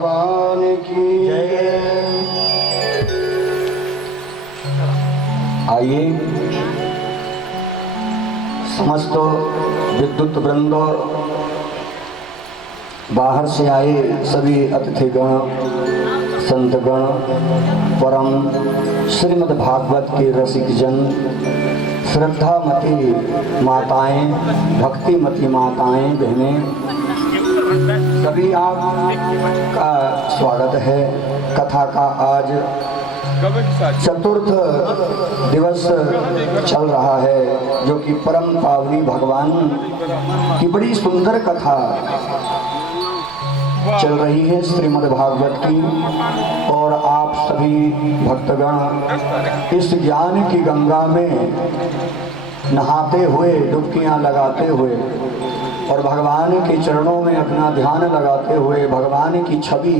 भगवान की जय। आइए समस्त विद्युत वृंद, बाहर से आए सभी अतिथिगण, संतगण, परम श्रीमद् भागवत के रसिक जन, श्रद्धामती माताएं, भक्तिमती माताएं, बहनें, सभी आपका स्वागत है। कथा का आज चतुर्थ दिवस चल रहा है, जो कि परम पावनी भगवान की बड़ी सुंदर कथा चल रही है श्रीमद् भागवत की। और आप सभी भक्तगण इस ज्ञान की गंगा में नहाते हुए, डुबकियां लगाते हुए और भगवान के चरणों में अपना ध्यान लगाते हुए भगवान की छवि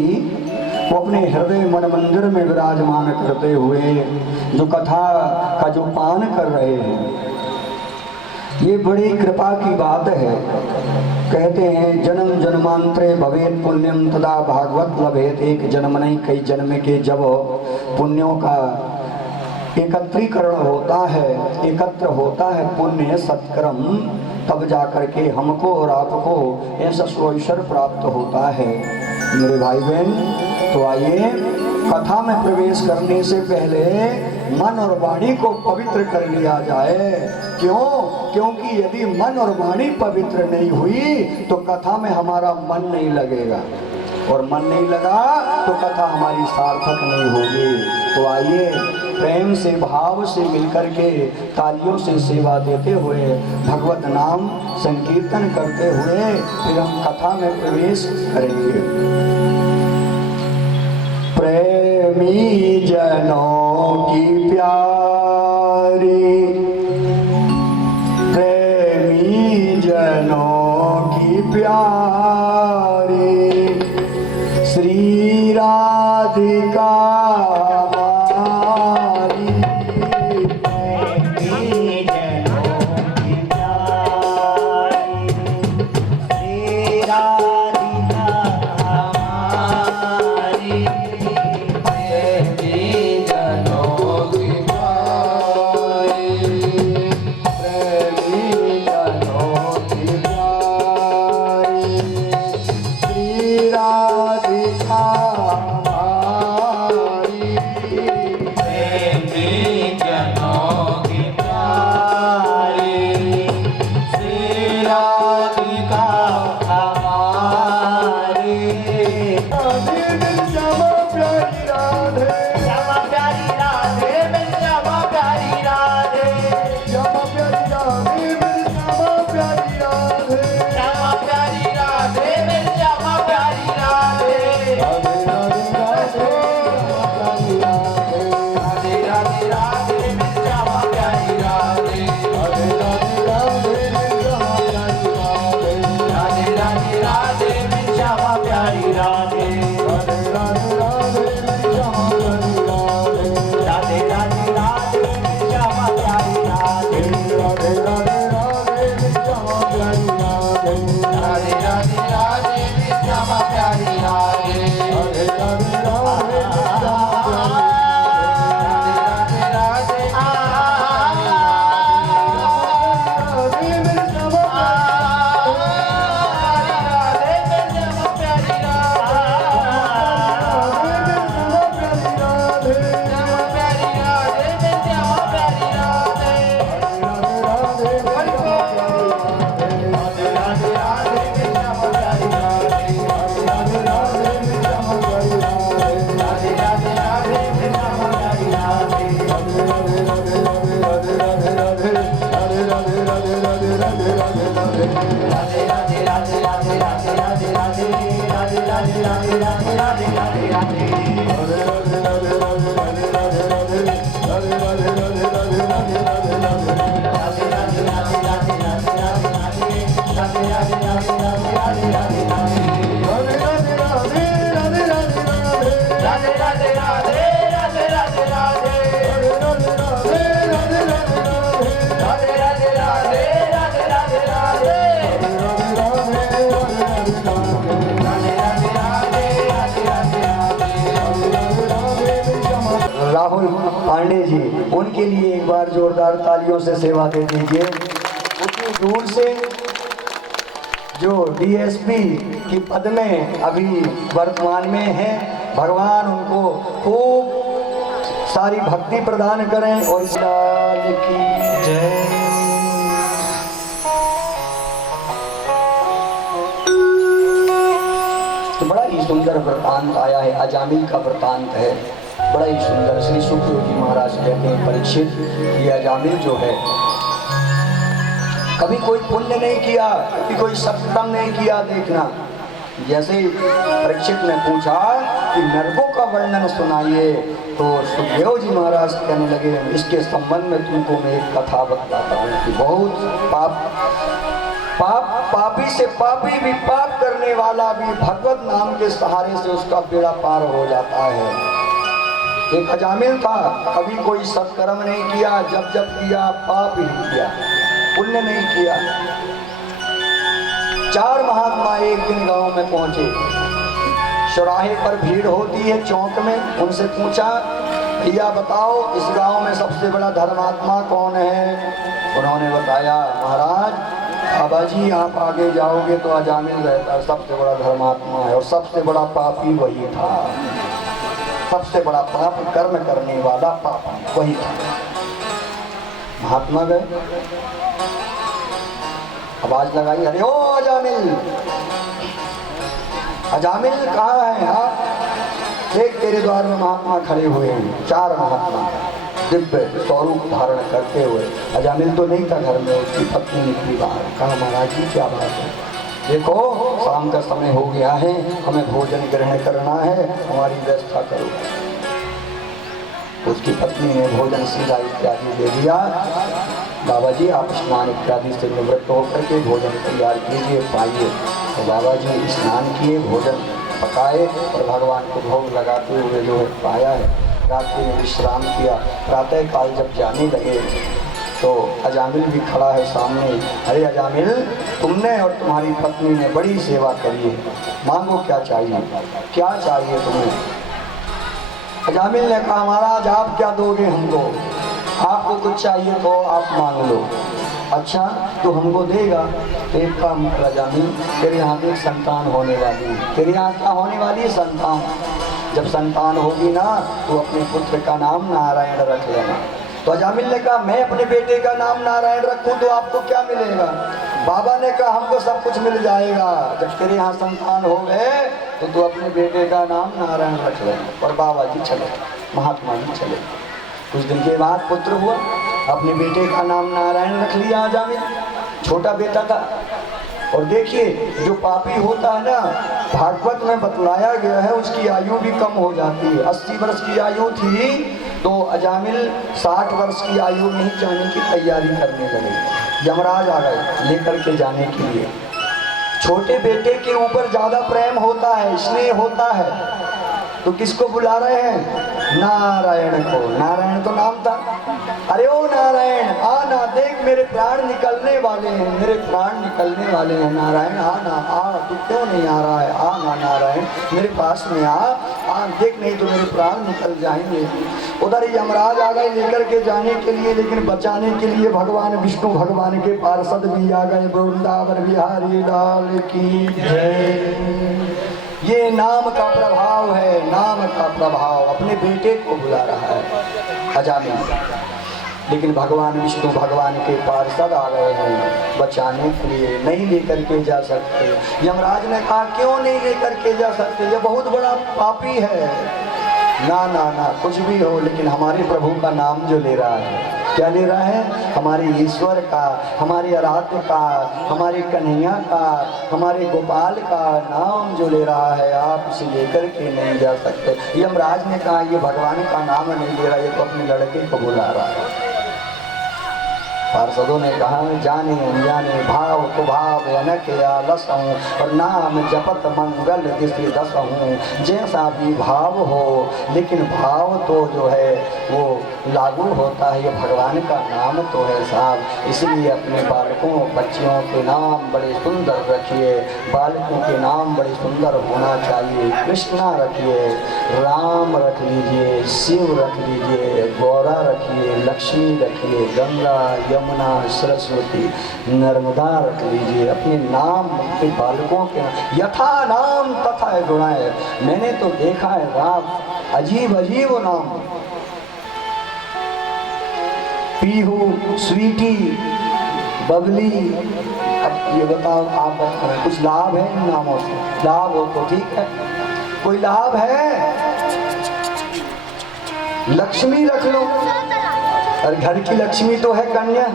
वो अपने हृदय मन मंदिर में विराजमान करते हुए जो कथा का जो पान कर रहे हैं, ये बड़ी कृपा की बात है। कहते हैं जन्म जन्मांतरे भवेत पुण्यम तदा भागवत लभेत। एक जन्म नहीं, कई जन्म के जब पुण्यों का एकत्रीकरण होता है, एकत्र होता है पुण्य सत्कर्म, तब जाकर के हमको और आपको ऐसा स्वैश्वर प्राप्त होता है। मेरे भाई बहन, तो आइए कथा में प्रवेश करने से पहले मन और वाणी को पवित्र कर लिया जाए। क्यों? क्योंकि यदि मन और वाणी पवित्र नहीं हुई तो कथा में हमारा मन नहीं लगेगा, और मन नहीं लगा तो कथा हमारी सार्थक नहीं होगी। तो आइए प्रेम से, भाव से मिलकर के तालियों से सेवा देते हुए, भगवत नाम संकीर्तन करते हुए फिर हम कथा में प्रवेश करेंगे। प्रेमी जनों की प्यारी, प्रेमी जनों की प्यारी श्री राधिका राहुल पांडे जी, उनके लिए एक बार जोरदार तालियों से सेवा दे दीजिए। उतनी दूर से जो डीएसपी की पद में अभी वर्तमान में है, भगवान उनको खूब सारी भक्ति प्रदान करें और इस लाल की जय। तो बड़ा ही सुंदर वृतांत आया है, अजामिल का वृतांत है, बड़ा ही सुंदर। श्री सुखदेव जी महाराज कहते हैं, परीक्षित ये अजामिल जो है कभी कोई पुण्य नहीं किया, कभी कोई सत्कर्म नहीं किया। देखना, जैसे परीक्षित ने पूछा कि नरकों का वर्णन सुनाइए, तो सुखदेव जी महाराज कहने लगे, इसके संबंध में तुमको मैं एक कथा बताता हूँ कि बहुत पापी से पापी भी, पाप करने वाला भी भगवत नाम के सहारे से उसका बेड़ा पार हो जाता है। एक अजामिल था, कभी कोई सत्कर्म नहीं किया, जब जब किया पाप ही किया, पुण्य नहीं किया। 4 महात्मा एक दिन गांव में पहुंचे, चौराहे पर भीड़ होती है चौक में, उनसे पूछा, भैया बताओ इस गांव में सबसे बड़ा धर्मात्मा कौन है? उन्होंने बताया, महाराज बाबा जी आप आगे जाओगे तो अजामिल रहता है, सबसे बड़ा धर्मात्मा है और सबसे बड़ा पापी वही था, सबसे बड़ा पाप कर्म करने वाला पापी वही था। महात्मा गए, आवाज लगाई, अरे ओ अजामिल, अजामिल कहाँ है आप? देख तेरे द्वार में महात्मा खड़े हुए हैं, 4 महात्मा दिव्य स्वरूप धारण करते हुए। अजामिल तो नहीं था घर में, उसकी पत्नी निकली बाहर। कहा, महाराज जी क्या बात है? देखो शाम का समय हो गया है, हमें भोजन ग्रहण करना है, हमारी व्यवस्था करो। उसकी पत्नी ने भोजन सीधा इत्यादि दे दिया। बाबा जी आप स्नान इत्यादि से निवृत्त होकर के भोजन तैयार कीजिए, पाइए। तो बाबा जी स्नान किए, भोजन पकाए और भगवान को भोग लगाते हुए जो है पाया है। रात्रि में विश्राम किया। प्रातः काल जब जाने लगे तो अजामिल भी खड़ा है सामने। अरे अजामिल, तुमने और तुम्हारी पत्नी ने बड़ी सेवा करी है, मांगो क्या चाहिए, क्या चाहिए तुम्हें? अजामिल ने कहा, महाराज आप क्या दोगे हमको? आपको कुछ चाहिए तो आप मांग लो। अच्छा तो हमको देगा? एक काम कर अजामिल, तेरे यहाँ एक संतान होने वाली है। तेरे यहाँ क्या होने वाली है? संतान। जब संतान होगी ना तो अपने पुत्र का नाम नारायण रख लेना। तो अजामिल ने कहा, मैं अपने बेटे का नाम नारायण रखूं तो आपको क्या मिलेगा? बाबा ने कहा, हमको सब कुछ मिल जाएगा। जब तेरे यहाँ संतान हो गए तो तू अपने बेटे का नाम नारायण रख लेना। और बाबा जी चले, महात्मा जी चले। कुछ दिन के बाद पुत्र हुआ, अपने बेटे का नाम नारायण रख लिया अजामिल। छोटा बेटा था। और देखिए जो पापी होता है ना, भागवत में बतलाया गया है उसकी आयु भी कम हो जाती है। 80 वर्ष की आयु थी तो अजामिल 60 वर्ष की आयु में ही जाने की तैयारी करने लगे। यमराज आ गए लेकर के जाने के लिए। छोटे बेटे के ऊपर ज्यादा प्रेम होता है, स्नेह होता है, तो किसको बुला रहे हैं? नारायण को। नारायण तो नाम था। अरे ओ नारायण आना, देख मेरे प्राण निकलने वाले हैं, मेरे प्राण निकलने वाले हैं। नारायण आना, आ, तू क्यों नहीं आ रहा है? आ ना नारायण, मेरे पास में आ, देख नहीं तो मेरे प्राण निकल जाएंगे। उधर यमराज आ गए लेकर के जाने के लिए, लेकिन बचाने के लिए भगवान विष्णु भगवान के पार्षद भी आ गए। वृंदावन बिहारी लाल की जय। ये नाम का प्रभाव है, नाम का प्रभाव। अपने बेटे को बुला रहा है अजामिल, लेकिन भगवान विष्णु भगवान के पार्षद आ गए हैं बचाने के लिए। नहीं लेकर के जा सकते। यमराज ने कहा, क्यों नहीं लेकर के जा सकते? ये बहुत बड़ा पापी है। ना ना ना, कुछ भी हो, लेकिन हमारे प्रभु का नाम जो ले रहा है, क्या ले रहा है? हमारे ईश्वर का, हमारे आराध्य का, हमारे कन्हैया का, हमारे गोपाल का नाम जो ले रहा है, आप इसे लेकर के नहीं जा सकते। यमराज ने कहा, ये भगवान का नाम नहीं ले रहा, ये तो अपने लड़के को बुला रहा है। पार्षदों ने कहा जाने अनजाने भाव कुभाव अनक या लसहूँ और नाम जपत मंगल दिशि दसहूँ। जैसा भी भाव हो लेकिन भाव तो जो है वो लागू होता है, ये भगवान का नाम तो है साहब। इसलिए अपने बालकों बच्चियों के नाम बड़े सुंदर रखिए, बालकों के नाम बड़े सुंदर होना चाहिए। कृष्णा रखिए, राम रख लीजिए, शिव रख लीजिए, गौरा रखिए, लक्ष्मी रखिए, गंगा यमुना सरस्वती नर्मदा रख लीजिए। अपने नाम अपने बालकों के यथा नाम तथा गुणाए। मैंने तो देखा है बाप अजीब अजीब नाम, पीहू, स्वीटी, बबली। अब ये बताओ आप कुछ लाभ है इन नामों से? लाभ हो तो ठीक है, कोई लाभ है? लक्ष्मी रख लो, और घर की लक्ष्मी तो है कन्या।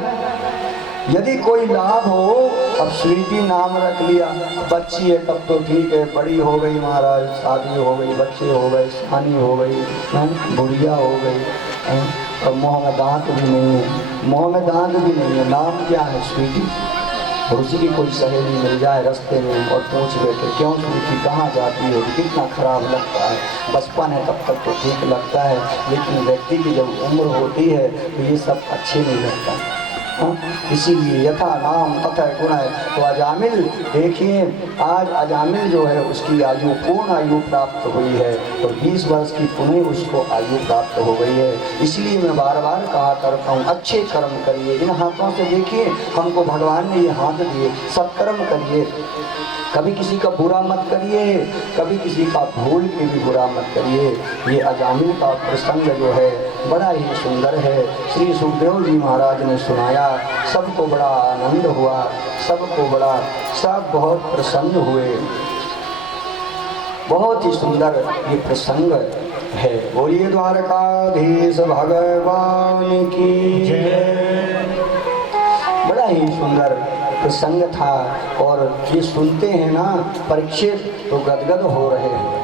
यदि कोई लाभ हो, अब स्वीटी नाम रख लिया, बच्ची है तब तो ठीक है, बड़ी हो गई महाराज, शादी हो गई, बच्चे हो गए, शानी हो गई, बुढ़िया हो गई, और मुँह में दांत भी नहीं है, मुँह में दांत भी नहीं है, नाम क्या है? स्वीटी। और उसी की कोई सहेली मिल जाए रास्ते में और पूछ बैठे क्यों स्वीटी कहाँ जाती हो, कितना खराब लगता है। बचपन है तब तक तो ठीक लगता है, लेकिन व्यक्ति की जब उम्र होती है तो ये सब अच्छे नहीं लगता। इसीलिए यथा नाम तथा गुण है। तो अजामिल देखिए, आज अजामिल जो है उसकी आयु पूर्ण आयु प्राप्त हुई है और 20 वर्ष की पुनः उसको आयु प्राप्त हो गई है। इसलिए मैं बार बार कहा करता हूँ अच्छे कर्म करिए। इन हाथों से देखिए हमको भगवान ने ये हाथ दिए, सत्कर्म करिए, कभी किसी का बुरा मत करिए, कभी किसी का भूल के भी बुरा मत करिए। ये अजामिल का प्रसंग जो है बड़ा ही सुंदर है। श्री सुखदेव जी महाराज ने सुनाया, सबको बड़ा आनंद हुआ, सबको बड़ा, सब बहुत प्रसन्न हुए। बहुत ही सुंदर ये प्रसंग है। बोलिए द्वारकाधीश भगवान की जय। बड़ा ही सुंदर प्रसंग था और ये सुनते हैं ना परीक्षित तो गदगद हो रहे हैं।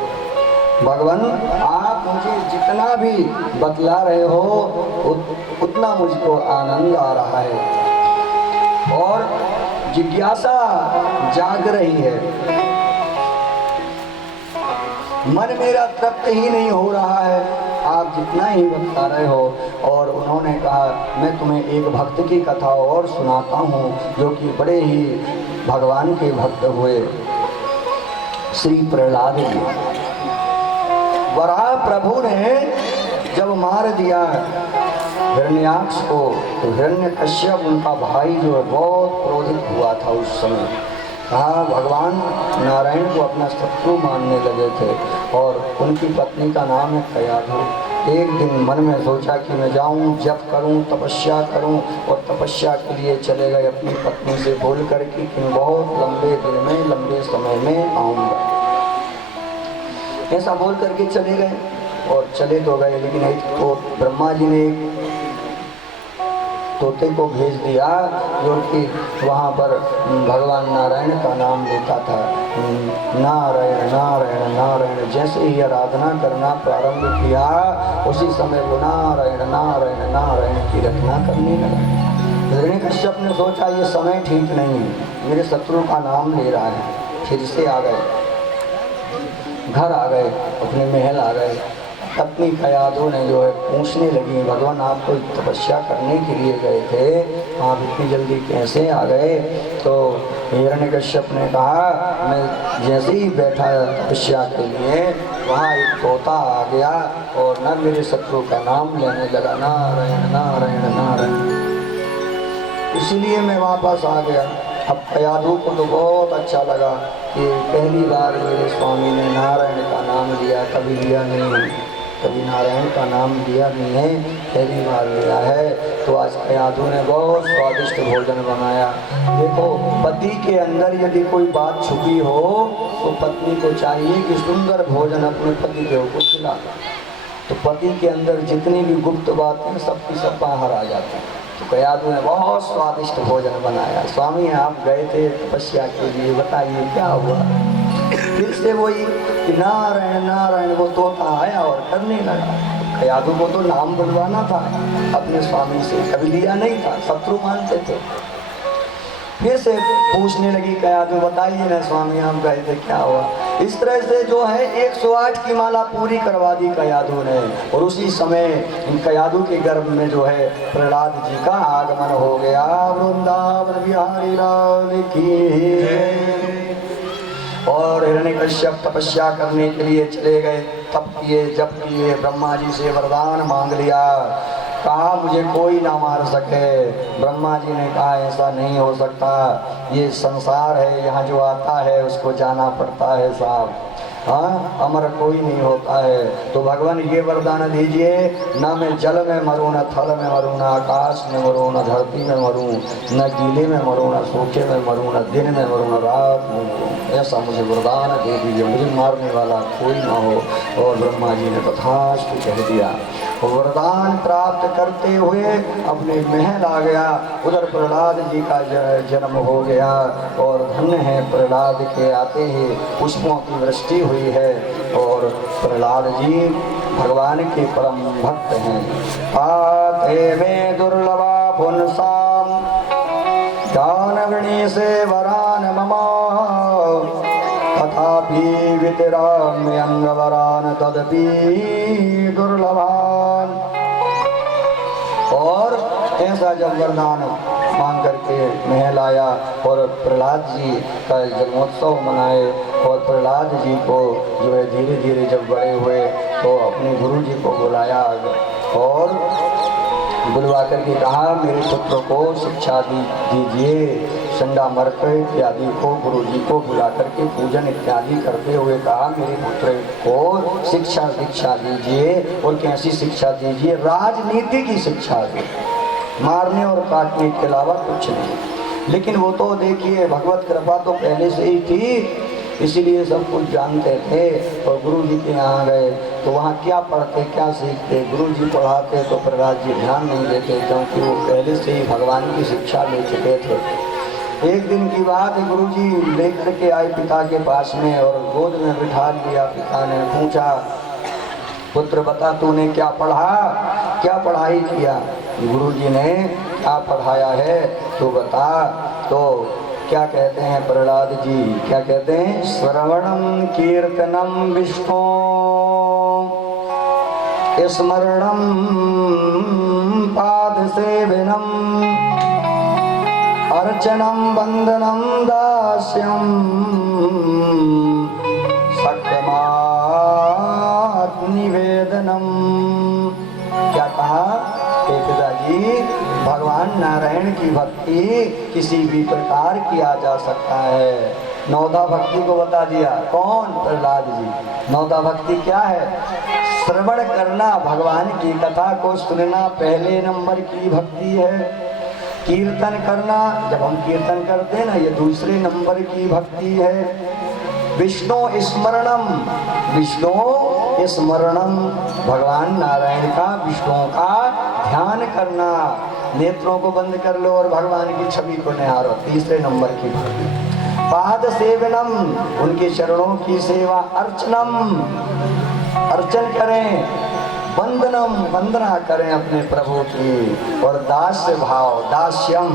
भगवान आप मुझे जितना भी बतला रहे हो उतना मुझको आनंद आ रहा है और जिज्ञासा जाग रही है। मन मेरा तृप्त ही नहीं हो रहा है, आप जितना ही बता रहे हो। और उन्होंने कहा मैं तुम्हें एक भक्त की कथा और सुनाता हूँ जो कि बड़े ही भगवान के भक्त हुए। श्री प्रहलाद जी, वराह प्रभु ने जब मार दिया हिरण्याक्ष को तो हिरण्यकश्यप उनका भाई जो है बहुत क्रोधित हुआ था। उस समय कहा भगवान नारायण को अपना शत्रु मानने लगे थे और उनकी पत्नी का नाम है कयाधु। एक दिन मन में सोचा कि मैं जाऊं, जप करूं, तपस्या करूं और तपस्या के लिए चले गए अपनी पत्नी से बोल कर कि बहुत लंबे दिन में लंबे समय में आऊँगा। ऐसा बोल करके चले गए और चले तो गए, लेकिन एक तो ब्रह्मा जी ने तोते को भेज दिया जो कि वहाँ पर भगवान नारायण का नाम लेता था। नारायण नारायण नारायण। जैसे ही आराधना करना प्रारंभ किया उसी समय वो नारायण नारायण नारायण की रचना करने लगा। हिरण्यकश्यप ने सोचा ये समय ठीक नहीं है, मेरे शत्रु का नाम ले रहा है। फिर से आ गए, घर आ गए, अपने महल आ गए। पत्नी कयाधु ने जो है पूछने लगी भगवान आप तो तपस्या करने के लिए गए थे, आप इतनी जल्दी कैसे आ गए? तो हिरण्यकश्यप ने कहा मैं जैसे ही बैठा तपस्या के लिए वहाँ एक तोता आ गया और न मेरे शत्रु का नाम लेने लगा नारायण नारायण नारायण, इसीलिए मैं वापस आ गया। अब कयाधु को तो बहुत अच्छा लगा कि पहली बार मेरे स्वामी ने नारायण का नाम लिया, कभी लिया नहीं, कभी नारायण का नाम लिया नहीं है, पहली बार लिया है। तो आज कयाधु ने बहुत स्वादिष्ट भोजन बनाया। देखो पति के अंदर यदि कोई बात छुपी हो तो पत्नी को चाहिए कि सुंदर भोजन अपने पति देव को खिला। तो पति के अंदर जितनी भी गुप्त बातें सबकी सब बाहर आ जाती हैं। तो कयाधु ने बहुत स्वादिष्ट भोजन बनाया। स्वामी आप गए थे तपस्या के लिए, बताइए क्या हुआ? फिर से वही कि नारायण नारायण वो तोता आया और करने लगा। कयादू को तो नाम बुलवाना था अपने स्वामी से, कभी लिया नहीं था, शत्रु मानते थे। फिर से पूछने लगी कयादू, बताइए ना स्वामी हम गए थे क्या हुआ। इस तरह से जो है 108 की माला पूरी करवा दी कयादू ने। और उसी समय कयादू के गर्भ में जो है प्रहलाद जी का आगमन हो गया। वृंदावन बिहारी लाल की। और हिरण्यकश्यप तपस्या करने के लिए चले गए, तप किए, जप किए, ब्रह्मा जी से वरदान मांग लिया, कहा मुझे कोई ना मार सके। ब्रह्मा जी ने कहा ऐसा नहीं हो सकता, ये संसार है, यहाँ जो आता है उसको जाना पड़ता है साहब, हाँ अमर कोई नहीं होता है। तो भगवान ये वरदान दीजिए, न मैं जल में मरूँ, न थल में मरूँ, न आकाश में मरूँ, न धरती में मरूँ, न गीले में मरूँ, न सूखे में मरूँ, न दिन में मरूँ, न रात में मरूँ। ऐसा मुझे वरदान दे दीजिए, मुझे मारने वाला कोई ना हो। और ब्रह्मा जी ने तथास्तु कह दिया। वरदान प्राप्त करते हुए अपने महल आ गया। उधर प्रहलाद जी का जन्म हो गया। और धन्य है प्रहलाद के आते ही पुष्पों की वृष्टि हुई है। और प्रहलाद जी भगवान के परम भक्त हैं। आते में दुर्लभा पुनसाम दानवणी से वरान ममा तथापि वितराम्य अंगवरान तदपि दुर्लभान। और ऐसा जब वरदान मांग करके महल आया और प्रहलाद जी का जन्मोत्सव मनाए। और प्रहलाद जी को जो है धीरे धीरे जब बड़े हुए तो अपने गुरु जी को बुलाया और बुलवा करके कहा मेरे पुत्र को शिक्षा दीजिए। चंडा मर्क इत्यादि को गुरु जी को बुला करके पूजन इत्यादि करते हुए कहा मेरे पुत्र को शिक्षा दीक्षा दीजिए। और कैसी शिक्षा दीजिए? राजनीति की शिक्षा दे, मारने और काटने के अलावा कुछ नहीं। लेकिन वो तो देखिए भगवत कृपा तो पहले से ही थी, इसीलिए सब कुछ जानते थे। और गुरु जी के यहाँ गए तो वहाँ क्या पढ़ते क्या सीखते? गुरु जी पढ़ाते तो प्रहलाद जी ध्यान नहीं देते, क्योंकि वो पहले से ही भगवान की शिक्षा ले चुके थे। एक दिन की बात, गुरु जी लेकर के आए पिता के पास में और गोद में बिठा लिया। पिता ने पूछा पुत्र बता तूने क्या पढ़ा, क्या पढ़ाई किया? गुरु जी ने क्या पढ़ाया है तो बता। तो क्या कहते हैं प्रहलाद जी, क्या कहते हैं? श्रवणम कीर्तनम विष्णु स्मरणम पाद सेवनम अर्चनम वंदनम दास्यम सक्तमात् निवेदनम। क्या कहा पिताजी? भगवान नारायण की भक्ति किसी भी प्रकार किया जा सकता है। नौदा भक्ति को बता दिया। कौन? प्रहलाद जी। नौदा भक्ति क्या है? श्रवण करना, भगवान की कथा को सुनना पहले नंबर की भक्ति है। कीर्तन करना, जब हम कीर्तन करते हैं ना, ये दूसरे नंबर की भक्ति है। विष्णु स्मरणम, विष्णु स्मरणम, भगवान नारायण का विष्णु का ध्यान करना। नेत्रों को बंद कर लो और भगवान की छवि को निहारो, तीसरे नंबर की भक्ति। पाद सेवनम, उनके चरणों की सेवा। अर्चनम, अर्चन करें। वंदनम, वंदना करें अपने प्रभु की। और दास्य भाव, दास्यम,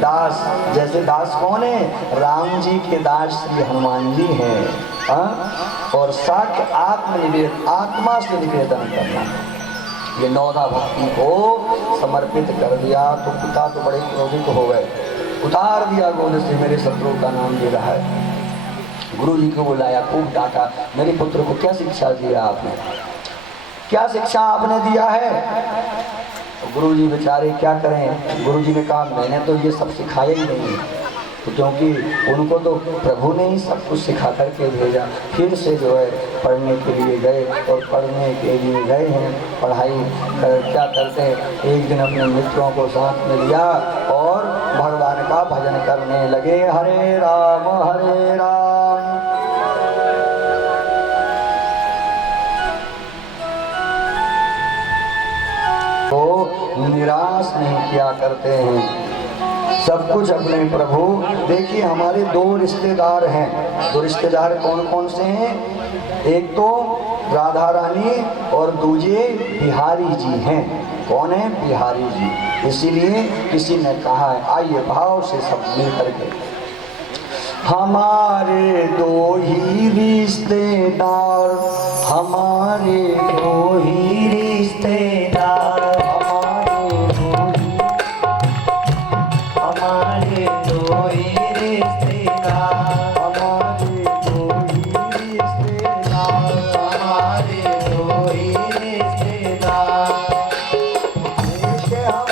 दास, जैसे दास कौन है? राम जी के दास श्री हनुमान जी हैं। और साक्ष्य आत्मनिवेदन, आत्मा से निवेदन करना। ये नौदा भक्ति को समर्पित कर दिया तो पिता तो बड़े क्रोधित हो गए, उतार दिया गोद से, मेरे शत्रु का नाम ले रहा है। गुरु जी को बुलाया, खूब डांटा, मेरे पुत्र को क्या शिक्षा दिया आपने, क्या शिक्षा आपने दिया है? गुरु जी बेचारे क्या करें। गुरु जी ने कहा मैंने तो ये सब सिखाया ही नहीं, तो क्योंकि उनको तो प्रभु ने ही सब कुछ सिखा करके भेजा। फिर से जो है पढ़ने के लिए गए और पढ़ने के लिए गए हैं। पढ़ाई क्या करते हैं, एक दिन अपने मित्रों को साथ में लिया और भगवान का भजन करने लगे। हरे राम हरे राम। तो निराश नहीं किया करते हैं, सब कुछ अपने प्रभु। देखिए हमारे दो रिश्तेदार हैं। दो रिश्तेदार कौन कौन से हैं? एक तो राधा रानी और दूजे बिहारी जी हैं। कौन है? बिहारी जी। इसीलिए किसी ने कहा है, आइए भाव से सब मिल करके, हमारे दो ही रिश्तेदार, हमारे दो ही रिश्तेदार, हमारे दो ही रिश्तेदार, हमारे दो ही रिश्तेदार, हमारे दो ही रिश्तेदार, एक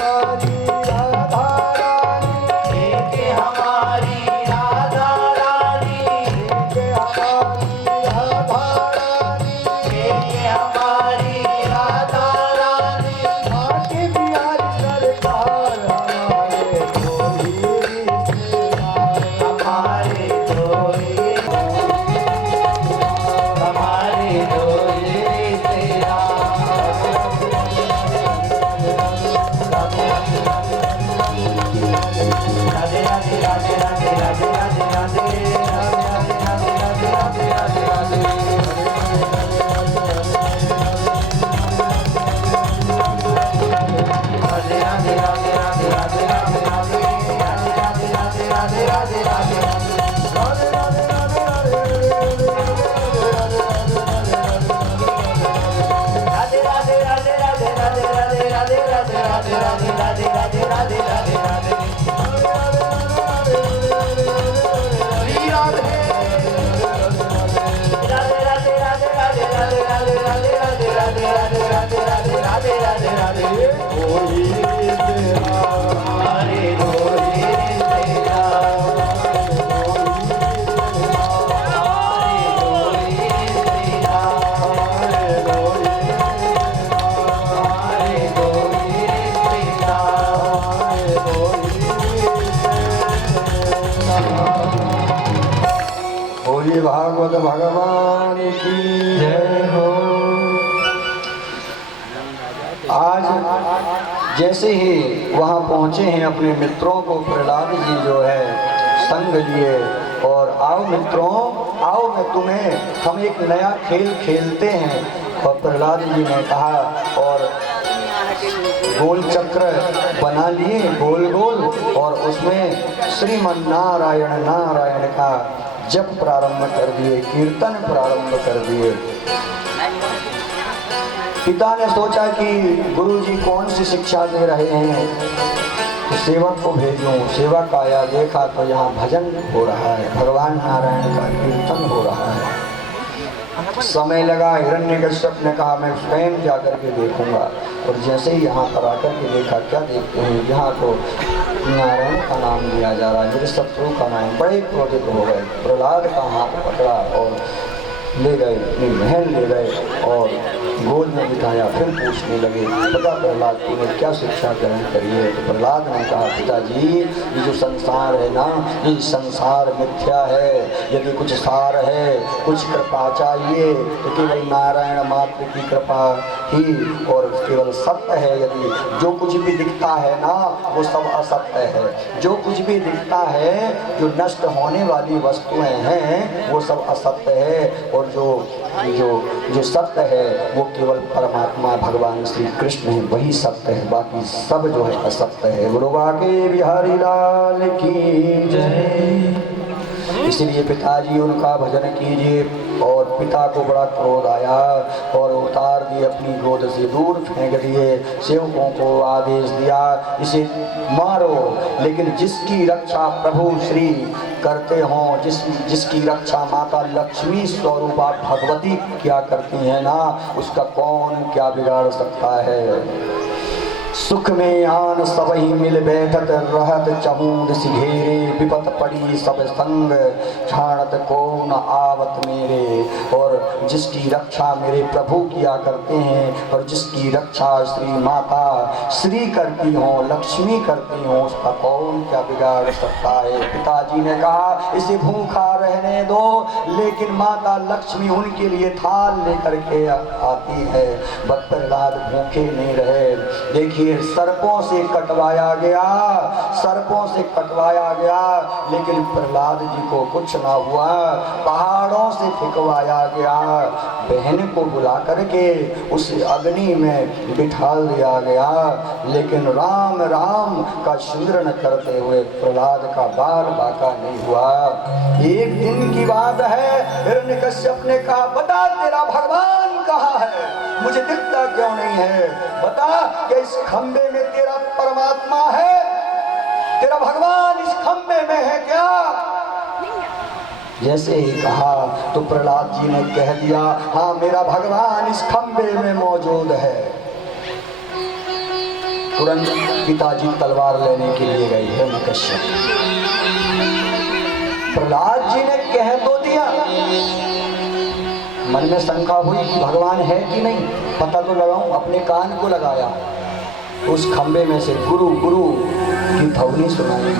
हमारी राधा रानी, एक हमारी राधा रानी, एक हमारी राधा रानी, एक हमारी राधा रानी, आके बिहारी सरकार, हमारे दो ही रिश्तेदार, हमारे दो ही, हमारे दो ही रिश्तेदार। राधे राधे राधे राधे राधे राधे राधे बोलिए भागवत भगवान की जय हो। आज जैसे ही वहाँ पहुँचे हैं अपने मित्रों को प्रहलाद जी जो है संग लिए, और आओ मित्रों आओ, मैं तुम्हें, हम एक नया खेल खेलते हैं। और प्रहलाद जी ने कहा, और गोल चक्र बना लिए गोल गोल, और उसमें श्रीमन नारायण नारायण का जप प्रारंभ कर दिए, कीर्तन प्रारंभ कर दिए। पिता ने सोचा कि गुरुजी कौन सी शिक्षा दे रहे हैं, तो सेवक को भेजूं। सेवक आया, देखा तो यहाँ भजन हो रहा है, भगवान नारायण का कीर्तन हो रहा है। समय लगा, हिरण्यकश्यप ने कहा मैं स्वयं जाकर के देखूंगा। और जैसे ही यहाँ पर आकर के देखा, क्या देखते हैं, यहाँ तो नारायण का नाम लिया जा रहा है, मेरे शत्रु का नाम। बड़े क्रोधित हो गए, प्रहलाद का हाथ पकड़ा और ले गए, अपनी बहन ले गए और गोद में बिठाया। फिर पूछने लगे, पता प्रहलाद तूने क्या शिक्षा ग्रहण करी है? तो प्रहलाद ने कहा, पिताजी ये जो संसार है ना, ये संसार मिथ्या है। यदि कुछ सार है, कुछ कृपा चाहिए, तो केवल नारायण मात्र की कृपा ही, और केवल सत्य है। यदि जो कुछ भी दिखता है ना, वो सब असत्य है। जो कुछ भी दिखता है, जो नष्ट होने वाली वस्तुएं हैं, वो सब असत्य है। और जो जो जो सत्य है वो केवल परमात्मा भगवान श्री कृष्ण है, वही सत्य है, बाकी सब जो है असत्य है। गुरु बाके बिहारी लाल की जय। इसलिए पिताजी उनका भजन कीजिए। और पिता को बड़ा क्रोध आया और उतार दिए, अपनी गोद से दूर फेंक दिए। सेवकों को आदेश दिया, इसे मारो। लेकिन जिसकी रक्षा प्रभु श्री करते हों, जिसकी रक्षा माता लक्ष्मी स्वरूपा भगवती क्या करती है ना, उसका कौन क्या बिगाड़ सकता है। सुख में आन सब ही मिल बैठत रहत, चहूद सिघेरे विपत पड़ी सब संग, छाणत को न आवत मेरे। और जिसकी रक्षा मेरे प्रभु किया करते हैं, और जिसकी रक्षा श्री माता श्री करती हो, लक्ष्मी करती हो, उसका कौन क्या बिगाड़ सकता है। पिताजी ने कहा इसे भूखा रहने दो, लेकिन माता लक्ष्मी उनके लिए थाल लेकर के आती है। बट प्रहलाद भूखे नहीं रहे। देखिए इसलिए सर्पों से कटवाया गया, सर्पों से कटवाया गया, लेकिन प्रहलाद जी को कुछ ना हुआ। पहाड़ों से फेंकवाया गया, बहन को बुला करके उस अग्नि में बिठा दिया गया, लेकिन राम राम का सिमरन करते हुए प्रहलाद का बाल बाका नहीं हुआ। एक दिन की बात है, हिरण्यकश्यप ने कहा, बता तेरा भगवान कहाँ है, मुझे दिखता क्यों नहीं है, बता कि इस खंबे में तेरा परमात्मा है, तेरा भगवान इस खंबे में है क्या? जैसे ही कहा तो प्रहलाद जी ने कह दिया, हाँ मेरा भगवान इस खंबे में मौजूद है। तुरंत पिताजी तलवार लेने के लिए गए हिरण्यकश्यप। प्रहलाद जी ने कह तो दिया, मन में शंका हुई कि भगवान है कि नहीं, पता तो लगाऊं। अपने कान को लगाया, उस खंबे में से गुरु गुरु की ध्वनि सुनाई दी।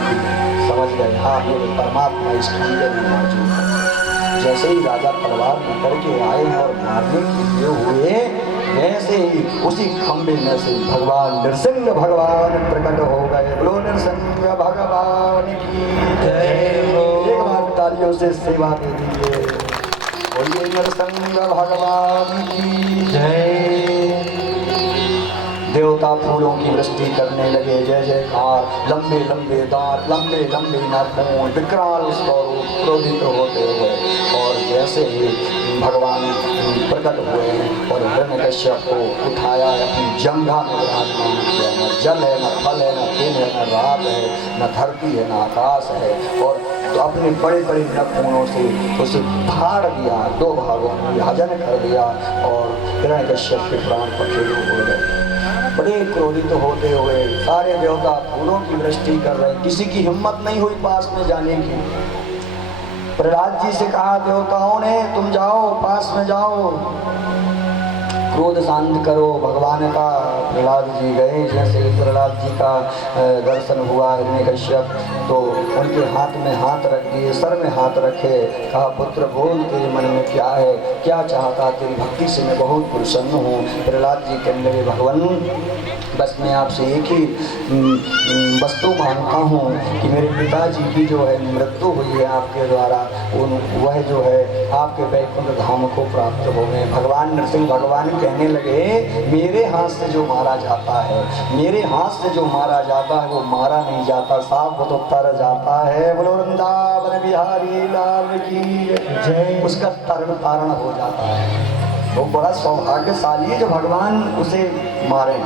समझ गए, हाँ ये परमात्मा इस खंबे में मौजूद है। जैसे ही राजा तलवार लेकर के आए और मारने के लिए हुए, वैसे ही उसी खंबे में से भगवान नृसिंह भगवान प्रकट हो गए। बोलो नृसिंह भगवान की जय हो। एक बार तालियों से सेवा दे दीजिए। बोलिए नृसिंह भगवान की जय। देवता फूलों की वृष्टि करने लगे, जय जयकार, लंबे लंबे दांत, लंबे लंबे नाखून, विकराल स्वरूप क्रोधित होते हुए, और जैसे ही भगवान प्रकट हुए और हिरण्यकश्यप को उठाया, अपनी जंघा में विराजमान किया। न जल है, न फल है, न दिन है, न रात है, न धरती है, न आकाश है, और तो अपने बड़े बड़े नाखूनों से उसे फाड़ दिया, दो भागों में विभाजन कर दिया, और हिरण्यकश्यप के प्राण पखेरु हो गए। बड़े क्रोधित होते हुए सारे देवता फूलों की वृष्टि कर रहे, किसी की हिम्मत नहीं हुई पास में जाने की। प्रहलाद जी से कहा देवताओं ने, तुम जाओ, पास में जाओ, क्रोध शांत करो भगवान का। प्रहलाद जी गए। जैसे ही प्रहलाद जी का दर्शन हुआ हिरण्यकश्यप, तो उनके हाथ में हाथ रख दिए, सर में हाथ रखे, कहा पुत्र बोल तेरे मन में क्या है, क्या चाहता, तेरी भक्ति से मैं बहुत प्रसन्न हूँ। प्रहलाद जी कहने लगे, भगवान बस मैं आपसे एक ही वस्तु मांगता हूँ कि मेरे पिताजी की जो है मृत्यु हुई है आपके द्वारा, वह जो है आपके वैकुंठ धाम को प्राप्त हो गए। भगवान नरसिंह भगवान कहने लगे, मेरे हाथ से जो मारा जाता है, मेरे हाथ से जो मारा जाता है वो मारा नहीं जाता, साफ तो तर जाता है। बोलो वृंदावन बिहारी लाल की जय। उसका तरण तारण हो जाता है। वो बड़ा सौभाग्यशाली है जो भगवान उसे मारे,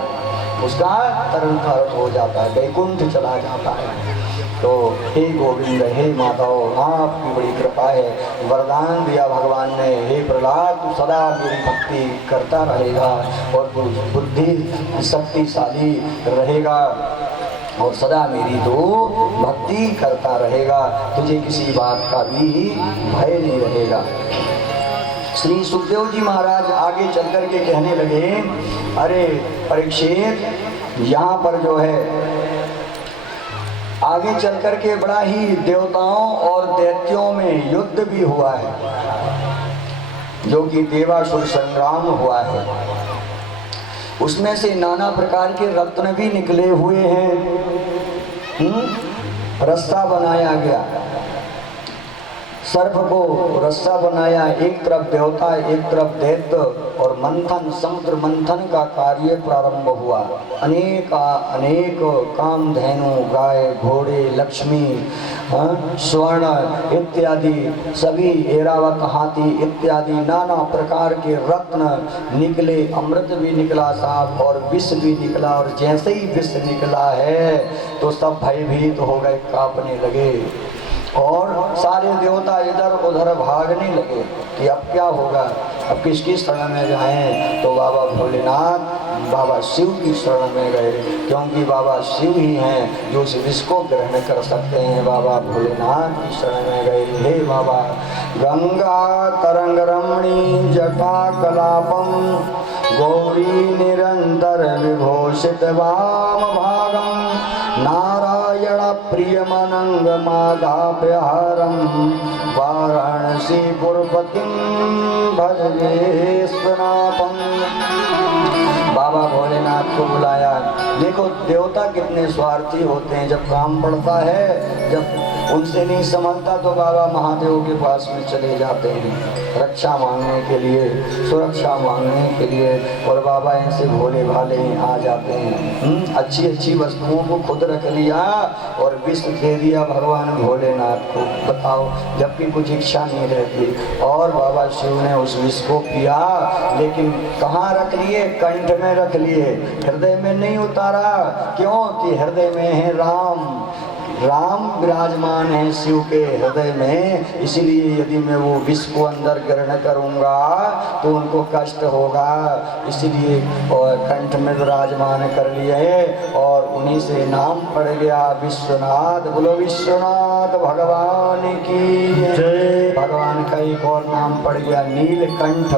उसका तरण तारण हो जाता है, वैकुंठ चला जाता है। तो हे गोविंद, हे माधव, आपकी बड़ी कृपा है, वरदान दिया भगवान ने, हे प्रहलाद तू सदा मेरी भक्ति करता रहेगा और तू बुद्धि शक्तिशाली रहेगा और सदा मेरी तो भक्ति करता रहेगा, तुझे किसी बात का भी भय नहीं रहेगा। श्री सुखदेव जी महाराज आगे चल कर के कहने लगे, अरे परीक्षित, यहाँ पर जो है आगे चल कर के बड़ा ही देवताओं और दैत्यों में युद्ध भी हुआ है, जो कि देवासुर संग्राम हुआ है। उसमें से नाना प्रकार के रत्न भी निकले हुए हैं। रस्सा बनाया गया, सर्प को रस्सा बनाया, एक तरफ देवता एक तरफ दैत्य, और मंथन, समुद्र मंथन का कार्य प्रारंभ हुआ। अनेक कामधेनु, गाय, घोड़े, लक्ष्मी, स्वर्ण इत्यादि सभी, ऐरावत हाथी इत्यादि नाना प्रकार के रत्न निकले। अमृत भी निकला साफ और विष भी निकला, और जैसे ही विष निकला है तो सब भयभीत हो गए, कांपने लगे और सारे देवता इधर उधर भागने लगे कि अब क्या होगा, अब किसकी शरण में जाएं। तो बाबा भोलेनाथ बाबा शिव की शरण में गए, क्योंकि बाबा शिव ही हैं जो उस विष को ग्रहण कर सकते हैं। बाबा भोलेनाथ की शरण में गए। हे बाबा, गंगा तरंग रमणी जटा कलापम गौरी निरंतर विभूषित वाम भागम नारायण प्रियमनंग माधाप्यहारम वाराणसी पुरपतिम भजे स्वनाथम। बाबा भोलेनाथ को बुलाया, देखो देवता कितने स्वार्थी होते हैं, जब काम पड़ता है, जब उनसे नहीं संभलता तो बाबा महादेव के पास में चले जाते हैं रक्षा मांगने के लिए, सुरक्षा मांगने के लिए। और बाबा ऐसे भोले भाले आ जाते हैं। अच्छी अच्छी वस्तुओं को खुद रख लिया और विष दे दिया भगवान भोलेनाथ को, बताओ, जबकि कुछ इच्छा नहीं रहती। और बाबा शिव ने उस विष को पिया, लेकिन कहाँ रख लिए? कंठ में रख लिए, हृदय में नहीं उतारा। क्यों? कि हृदय में है राम, राम विराजमान है शिव के हृदय में, इसलिए यदि मैं वो विष को अंदर ग्रहण करूंगा तो उनको कष्ट होगा, इसलिए और कंठ में विराजमान कर लिए और उन्हीं से नाम पड़ गया विश्वनाथ। बोलो विश्वनाथ भगवान की जय। भगवान का एक और नाम पड़ गया नीलकंठ,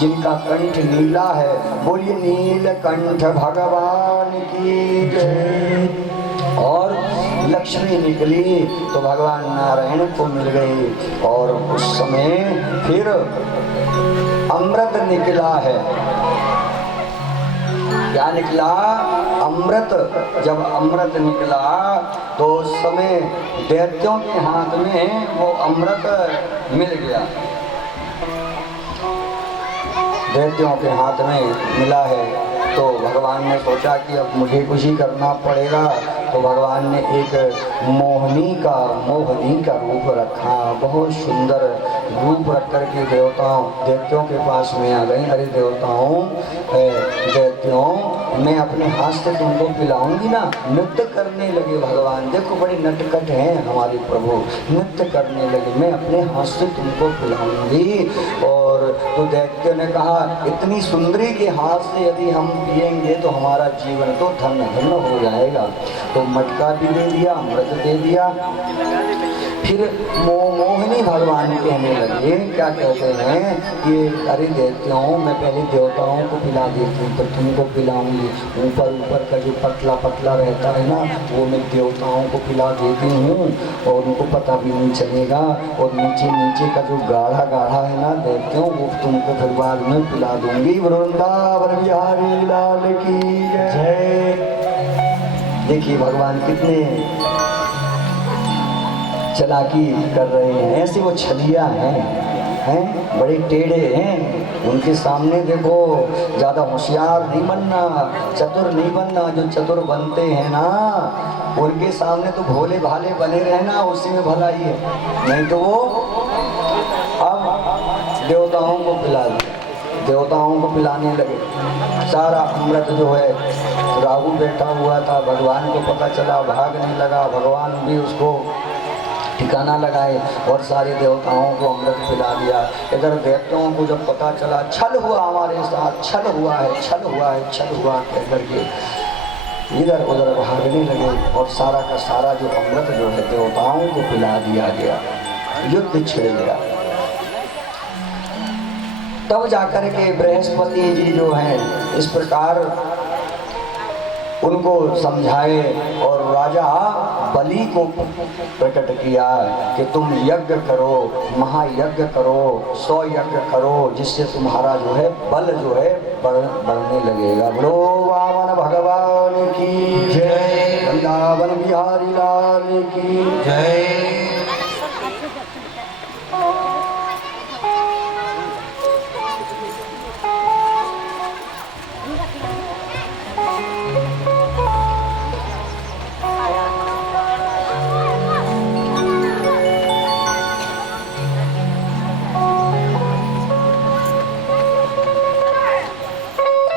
जिनका कंठ नीला है, बोलिए नीलकंठ भगवान की जय। और लक्ष्मी निकली तो भगवान नारायण को मिल गई, और उस समय फिर अमृत निकला है। क्या निकला? अमृत। जब अमृत निकला तो उस समय दैत्यों के हाथ में वो अमृत मिल गया, दैत्यों के हाथ में मिला है। तो भगवान ने सोचा कि अब मुझे कुछ ही करना पड़ेगा, तो भगवान ने एक मोहिनी का रूप रखा, बहुत सुंदर रूप रख कर के दैत्यों के पास में आ गई। अरे दैत्यों, मैं अपने हाथ से तुमको पिलाऊंगी ना। नृत्य करने लगे भगवान, देखो बड़े नटखट हैं हमारे प्रभु, नृत्य करने लगे, मैं अपने हाथ से तुमको पिलाऊंगी। और तो दैत्य ने कहा, इतनी सुंदरी के हाथ से यदि हम पिएंगे तो हमारा जीवन तो धन्य धन्य हो जाएगा। तो मटका भी दे दिया, अमृत दे दिया। फिर मोहिनी भगवान कहने लगे, क्या कहते हैं कि अरे दैत्यों, मैं पहले देवताओं को पिला देती हूँ, तो तुमको पिलाऊंगी। ऊपर ऊपर का जो पतला पतला रहता है ना, वो मैं देवताओं को पिला देती हूँ और उनको पता भी नहीं चलेगा। और नीचे नीचे का जो गाढ़ा गाढ़ा है ना दैत्यों, वो तुमको फिर बाद में पिला दूंगी। वृंदावन बिहारी लाल की जय। देखिए भगवान कितने चालाकी कर रहे हैं, ऐसे वो छलिया हैं, बड़े टेढ़े हैं। उनके सामने देखो, ज़्यादा होशियार नहीं बनना, चतुर नहीं बनना। जो चतुर बनते हैं ना, उनके सामने तो भोले भाले बने रहना, उसी में भलाई है। नहीं तो वो अब देवताओं को पिला दिया, देवताओं को पिलाने लगे। सारा अमृत जो है, राहु बैठा हुआ था, भगवान को पता चला, भागने लगा। भगवान भी उसको ठिकाना लगाए और सारे देवताओं को अमृत पिला दिया। इधर दैत्यों को जब पता चला, छल हुआ हमारे साथ, छल हुआ है, छल हुआ है, छल हुआ कह करके इधर उधर भागने लगे और सारा का सारा जो अमृत जो है देवताओं को पिला दिया गया। युद्ध छिड़ गया। तब जाकर के बृहस्पति जी जो हैं इस प्रकार उनको समझाए और राजा बलि को प्रकट किया कि तुम यज्ञ करो, महायज्ञ करो, 100 यज्ञ करो, जिससे तुम्हारा जो है बल जो है बढ़ने लगेगा। बोलो वामन भगवान की जय, वृंदावन बिहारी लाल की जय।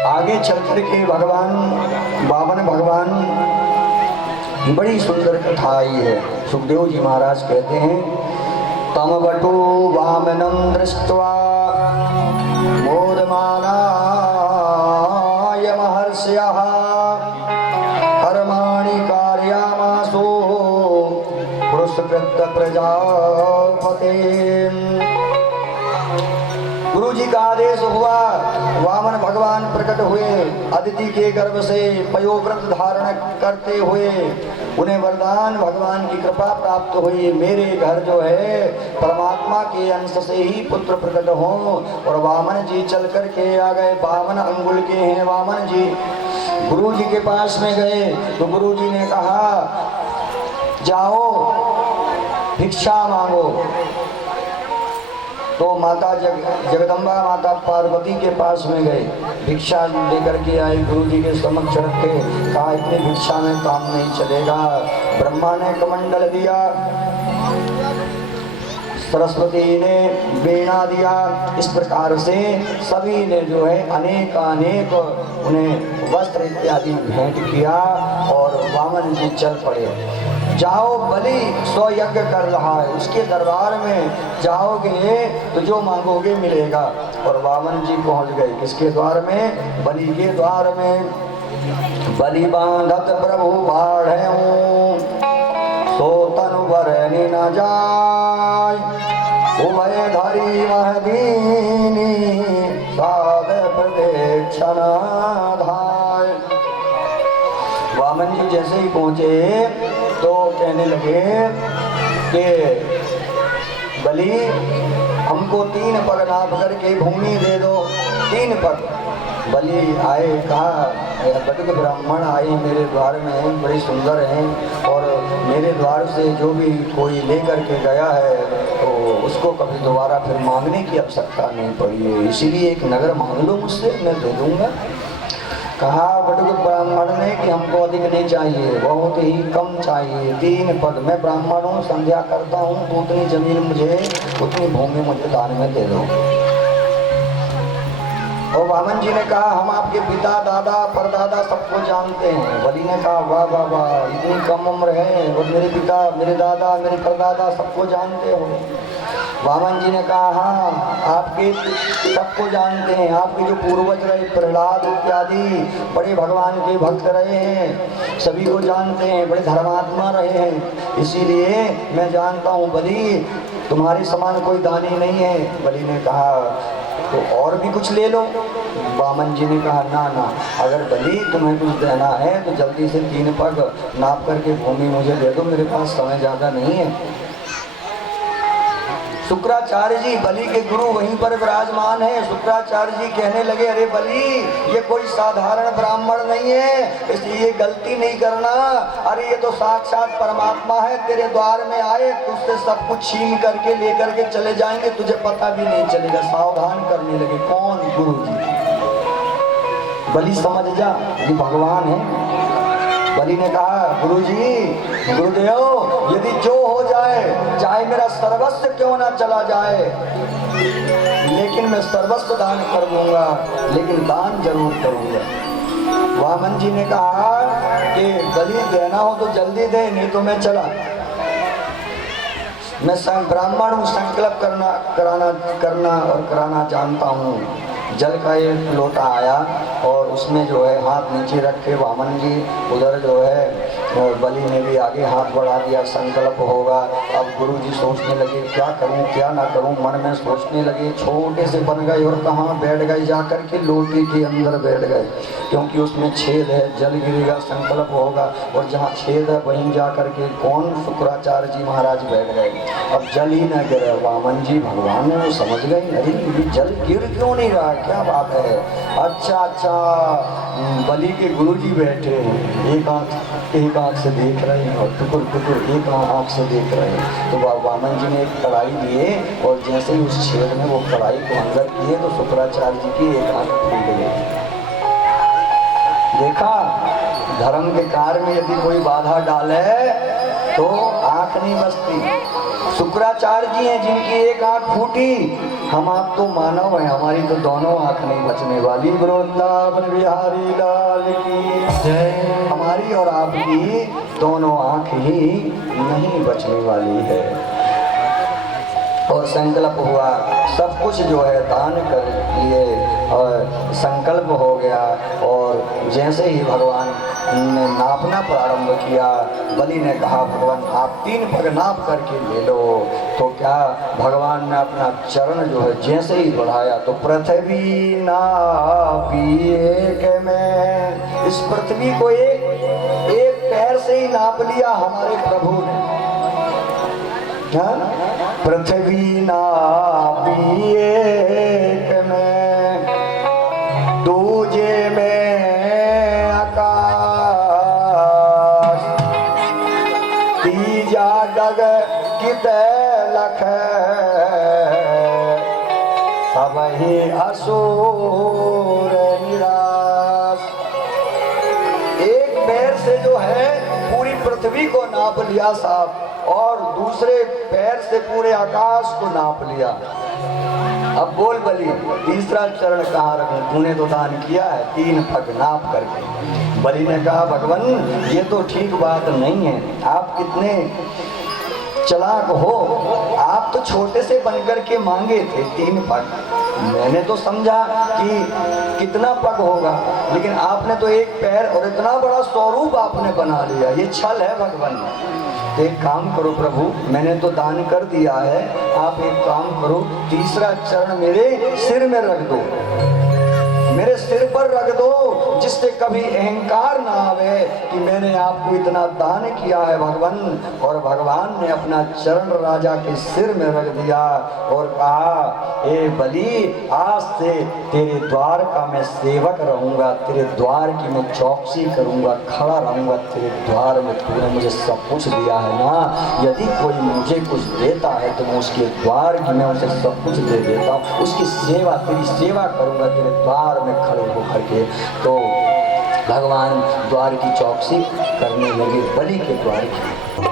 आगे चल कर के बावन भगवान की बड़ी सुंदर कथा आई है। सुखदेव जी महाराज कहते हैं, तम वटु वामनं दृष्ट्वा मोदमानाय महर्षयः कर्माणि कारयामासो पुरस्कृत्य प्रजापते। गुरु जी का आदेश हुआ, वामन भगवान प्रकट हुए अदिति के गर्भ से पयोव्रत धारण करते हुए उन्हें वरदान भगवान की कृपा प्राप्त हुई, मेरे घर जो है परमात्मा के अंश से ही पुत्र प्रकट हो। और वामन जी चल कर के आ गए, 52 अंगुल के हैं वामन जी। गुरु जी के पास में गए तो गुरु जी ने कहा जाओ भिक्षा मांगो। तो माता जगदम्बा माता पार्वती के पास में गए, भिक्षा लेकर के आए, गुरु जी के समक्ष रखे, कहा इतनी भिक्षा में काम नहीं चलेगा। ब्रह्मा ने कमंडल दिया, सरस्वती ने वीणा दिया, इस प्रकार से सभी ने जो है अनेक उन्हें वस्त्र इत्यादि भेंट किया और वामन जी चल पड़े। जाओ बलि 100 यज्ञ कर रहा है, उसके दरबार में जाओगे तो जो मांगोगे मिलेगा। और वामन जी पहुंच गए किसके द्वार में? बलि के द्वार में। बलि बांधत प्रभु बाढ़ऊं सो तनु बरनी न जाय, उभय धरी वह दीनी साध प्रदेक्षण धाय। वामन जी जैसे ही पहुंचे तो कहने लगे कि बलि हमको 3 पग नाप करके भूमि दे दो, 3 पग। बलि आए, कहा बटुक ब्राह्मण आए मेरे द्वार में, बड़े सुंदर हैं और मेरे द्वार से जो भी कोई लेकर के गया है तो उसको कभी दोबारा फिर मांगने की आवश्यकता नहीं पड़ी है, इसीलिए एक नगर मांग लो मुझसे, मैं दे दूंगा। कहा बटुक ब्राह्मण ने कि हमको अधिक नहीं चाहिए, बहुत ही कम चाहिए, 3 पग। मैं ब्राह्मण हूँ, संध्या करता हूँ, तो उतनी जमीन मुझे, उतनी भूमि मुझे दान में दे दो। और वामन जी ने कहा हम आपके पिता दादा परदादा सबको जानते हैं। बलि ने कहा वाह वाह वाह, इतनी कम उम्र है और मेरे पिता मेरे दादा मेरे परदादा सबको जानते हो। वामन जी ने कहा हाँ आपके सबको जानते हैं, आपके जो पूर्वज रहे प्रहलाद इत्यादि बड़े भगवान के भक्त रहे हैं, सभी को जानते हैं, बड़े धर्मात्मा रहे हैं, इसीलिए मैं जानता हूँ बलि तुम्हारे समान कोई दानी नहीं है। बलि ने कहा तो और भी कुछ ले लो। वामन जी ने कहा ना ना, अगर बलि तुम्हें कुछ देना है तो जल्दी से 3 पग नाप करके भूमि मुझे दे दो, मेरे पास समय ज़्यादा नहीं है। शुक्राचार्य जी बलि के गुरु वहीं पर विराजमान है। शुक्राचार्य जी कहने लगे अरे बलि ये कोई साधारण ब्राह्मण नहीं है, इसलिए गलती नहीं करना, अरे ये तो साक्षात परमात्मा है, तेरे द्वार में आए तुझसे सब कुछ छीन करके लेकर के चले जाएंगे, तुझे पता भी नहीं चलेगा। सावधान करने लगे। कौन? गुरु जी। बलि समझ जा ये भगवान है। बलि ने कहा गुरुजी गुरुदेव यदि जो हो जाए, चाहे मेरा सर्वस्व क्यों ना चला जाए, लेकिन मैं सर्वस्व दान कर दूंगा, लेकिन दान जरूर करूंगा। वामन जी ने कहा कि बलि देना हो तो जल्दी दे, नहीं तो मैं चला। मैं ब्राह्मण हूँ, संकल्प कराना जानता हूँ। जल का एक लोटा आया और उसमें जो है हाथ नीचे रखे वामन जी, उधर जो है बलि ने भी आगे हाथ बढ़ा दिया, संकल्प होगा। अब गुरु जी सोचने लगे क्या करूं क्या ना करूं, मन में सोचने लगे, छोटे से बन गए और कहाँ बैठ गए, जाकर के लोटे के अंदर बैठ गए, क्योंकि उसमें छेद है, जल गिरेगा संकल्प होगा, और जहाँ छेद है वहीं जा करके कौन? शुक्राचार्य जी महाराज बैठ गए। अब जल ही न गिरे, वामन जी भगवान ने वो समझ गए अरे जल गिर क्यों नहीं रहा, क्या बात है। अच्छा बलि के गुरु जी बैठे हैं, एक आंख से देख रहे हैं और टुकुर टुकुर एक आंख से देख रहे हैं। तो वामन जी ने एक कढ़ाई दिए और जैसे ही उस छेद में वो कढ़ाई को अंदर किए तो शुक्राचार्य जी की एक आंख फूट गई। देखा, धर्म के कार्य में यदि कोई बाधा डाले तो आंख नहीं बचती। शुक्राचार्य जी हैं जिनकी एक आंख फूटी, हम आप तो मानव हैं, हमारी तो दोनों आंख नहीं बचने वाली। वृंदावन बिहारी लाल की जय। हमारी और आपकी दोनों आंख ही नहीं बचने वाली है। और संकल्प हुआ, सब कुछ जो है दान कर लिए और संकल्प हो गया। और जैसे ही भगवान ने नापना प्रारंभ किया, बलि ने कहा भगवान आप 3 पग नाप करके ले लो। तो क्या भगवान ने अपना चरण जो है जैसे ही बढ़ाया तो पृथ्वी नापी एक में, इस पृथ्वी को एक पैर से ही नाप लिया हमारे प्रभु ने। क्या? पृथ्वी नापी एक में, दूजे में आकाश, तीजा गग कित लख, सबहि असुर निराश। एक पैर से जो है पूरी पृथ्वी को नाप लिया साहब, और दूसरे पैर से पूरे आकाश को नाप लिया। अब बोल बलि तीसरा चरण कहाँ रखूं, तूने तो दान किया है 3 पग नाप करके। बलि ने कहा भगवान ये तो ठीक बात नहीं है, आप कितने चालाक हो, आप तो छोटे से बनकर के मांगे थे 3 पग, मैंने तो समझा कि कितना पग होगा, लेकिन आपने तो एक पैर और इतना बड़ा स्वरूप आपने बना लिया, ये छल है भगवान। तो एक काम करो प्रभु, मैंने तो दान कर दिया है, आप एक काम करो तीसरा चरण मेरे सिर में रख दो, मेरे सिर पर रख दो, जिससे कभी अहंकार ना आवे कि मैंने आपको इतना दान किया है भगवान। और भगवान ने अपना चरण राजा के सिर में रख दिया और कहा ए बलि आज से तेरे द्वार का मैं सेवक रहूंगा, तेरे द्वार की मैं चौकसी करूंगा, खड़ा रहूंगा तेरे द्वार में। तूने मुझे सब कुछ दिया है ना, यदि कोई मुझे कुछ देता है तो मैं उसके द्वार की मैं उसे सब कुछ दे देता हूँ, उसकी सेवा तेरी सेवा करूंगा तेरे द्वार में खड़े होकर के। तो भगवान द्वार की चौकसी करने लगे, बलि के द्वार की।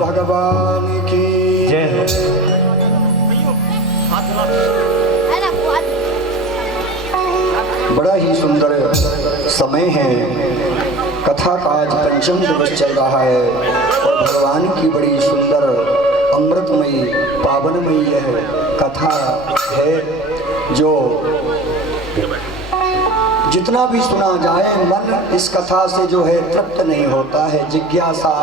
भगवान की जय। बड़ा ही सुंदर समय है, कथा का आज 5म दिवस चल रहा है और भगवान की बड़ी सुंदर अमृतमयी पावनमयी यह कथा है, जो जितना भी सुना जाए मन इस कथा से जो है तृप्त नहीं होता है, जिज्ञासा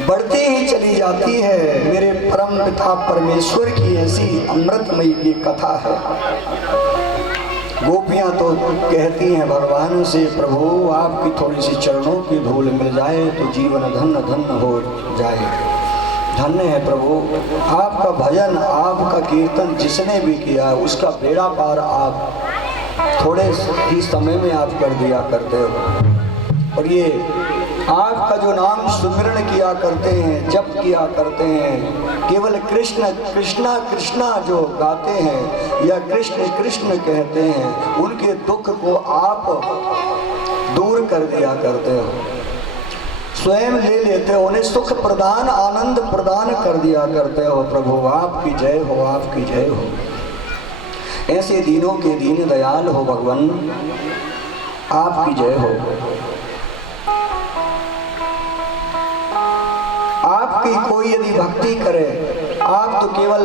बढ़ती ही चली जाती है। मेरे परम पिता परमेश्वर की ऐसी अमृतमयी की कथा है। गोपियां तो कहती हैं भगवान से प्रभु आपकी थोड़ी सी चरणों की धूल मिल जाए तो जीवन धन्य धन्य हो जाए। धन्य है प्रभु, आपका भजन आपका कीर्तन जिसने भी किया उसका बेड़ा पार आप थोड़े ही समय में आप कर दिया करते हो। और ये आपका जो नाम सुमिरण किया करते हैं, जप किया करते हैं, केवल कृष्ण कृष्णा कृष्णा जो गाते हैं या कृष्ण कृष्ण कहते हैं, उनके दुख को आप दूर कर दिया करते हो, स्वयं ले लेते हो, उन्हें सुख प्रदान आनंद प्रदान कर दिया करते हो। प्रभु आपकी जय हो, आपकी जय हो। ऐसे दीनों के दीन दयाल हो भगवान, आपकी जय हो। आपकी कोई यदि भक्ति करे, आप तो केवल